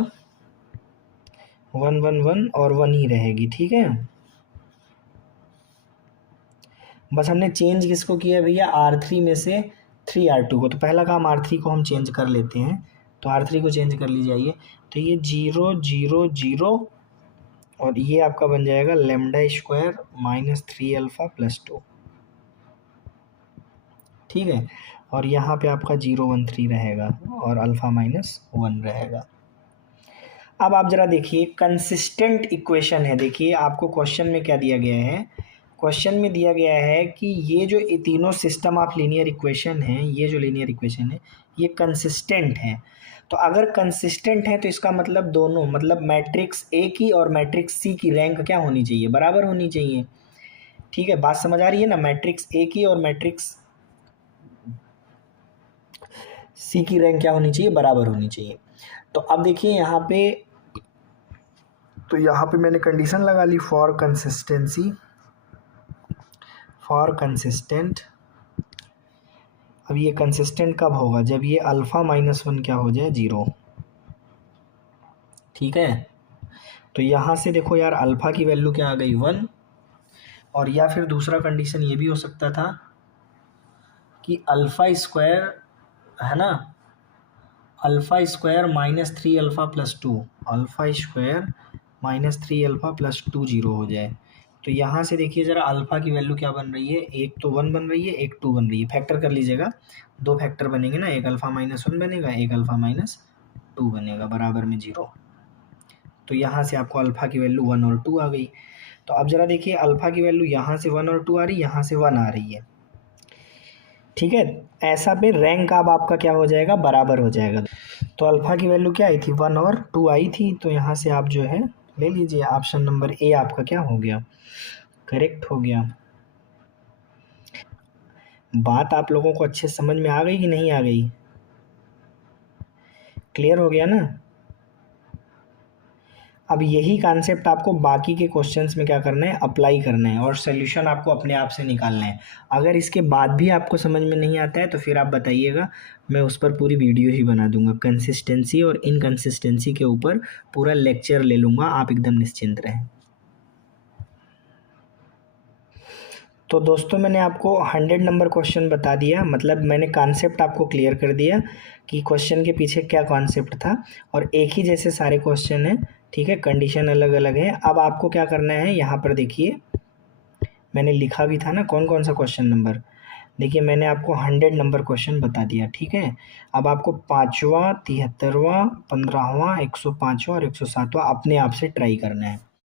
1 1 1 और 1 ही रहेगी, ठीक है। बस हमने चेंज किसको किया भैया, R3 में से 3R2 को, तो पहला काम R3 को हम चेंज कर लेते हैं, तो R3 को चेंज कर लीजिए, तो ये 0 0 0, और ये आपका बन जाएगा lambda square minus 3 alpha plus 2, ठीक है। और यहाँ पे आपका 0 1 3 रहेगा, और अल्फ़ा माइनस 1 रहेगा। अब आप ज़रा देखिए कंसिस्टेंट इक्वेशन है, देखिए आपको क्वेश्चन में क्या दिया गया है, क्वेश्चन में दिया गया है कि ये जो तीनों सिस्टम ऑफ लीनियर इक्वेशन है, ये जो लीनियर इक्वेशन है ये कंसिस्टेंट है। तो अगर कंसिस्टेंट है तो इसका मतलब दोनों, मतलब मैट्रिक्स ए की और मैट्रिक्स सी की रैंक क्या होनी चाहिए, बराबर होनी चाहिए, ठीक है। बात समझ आ रही है ना, मैट्रिक्स ए की और मैट्रिक्स सी की रैंक क्या होनी चाहिए, बराबर होनी चाहिए। तो अब देखिए यहाँ पे, तो यहाँ पे मैंने कंडीशन लगा ली फॉर कंसिस्टेंसी, फॉर कंसिस्टेंट। अब ये कंसिस्टेंट कब होगा, जब ये अल्फ़ा माइनस 1 क्या हो जाए, 0, ठीक है। तो यहाँ से देखो यार अल्फ़ा की वैल्यू क्या आ गई, 1, और या फिर दूसरा कंडीशन ये भी हो सकता था कि अल्फ़ा स्क्वायर, है ना, alpha square minus 3 alpha plus 2, alpha square minus 3 alpha plus 2 0 हो जाए। तो यहाँ से देखिए ज़रा अल्फ़ा की वैल्यू क्या बन रही है, एक तो 1 बन रही है, एक 2 बन रही है, फैक्टर कर लीजिएगा, 2 फैक्टर बनेंगे ना, एक अल्फ़ा माइनस 1 बनेगा, एक अल्फ़ा माइनस 2 बनेगा, बराबर में 0। तो यहाँ से आपको अल्फ़ा की वैल्यू 1 और 2 आ गई। तो अब ज़रा देखिए अल्फ़ा की वैल्यू यहाँ से 1 और 2 आ रही है, यहाँ से 1 आ रही है, ठीक है। ऐसा पे रैंक अब आपका क्या हो जाएगा, बराबर हो जाएगा। तो अल्फ़ा की वैल्यू क्या आई थी, 1 और 2 आई थी, तो यहाँ से आप जो है ले लीजिए, ऑप्शन नंबर ए आपका क्या हो गया, करेक्ट हो गया। बात आप लोगों को अच्छे समझ में आ गई कि नहीं आ गई, क्लियर हो गया ना। अब यही कॉन्सेप्ट आपको बाकी के क्वेश्चंस में क्या करना है, अप्लाई करना है और सोल्यूशन आपको अपने आप से निकालना है। अगर इसके बाद भी आपको समझ में नहीं आता है तो फिर आप बताइएगा, मैं उस पर पूरी वीडियो ही बना दूंगा। कंसिस्टेंसी और इनकंसिस्टेंसी के ऊपर पूरा लेक्चर ले लूँगा, आप एकदम निश्चिंत रहें। तो दोस्तों मैंने आपको 100 नंबर क्वेश्चन बता दिया, मतलब मैंने कॉन्सेप्ट आपको क्लियर कर दिया कि क्वेश्चन के पीछे क्या कॉन्सेप्ट था, और एक ही जैसे सारे क्वेश्चन हैं, ठीक है, कंडीशन अलग अलग है। अब आपको क्या करना है, यहाँ पर देखिए मैंने लिखा भी था ना कौन कौन सा क्वेश्चन नंबर, देखिए मैंने आपको 100 नंबर क्वेश्चन बता दिया, ठीक है। अब आपको 5वां, 73वां, 15वां, 105वां और 107वां अपने आप से ट्राई करना है।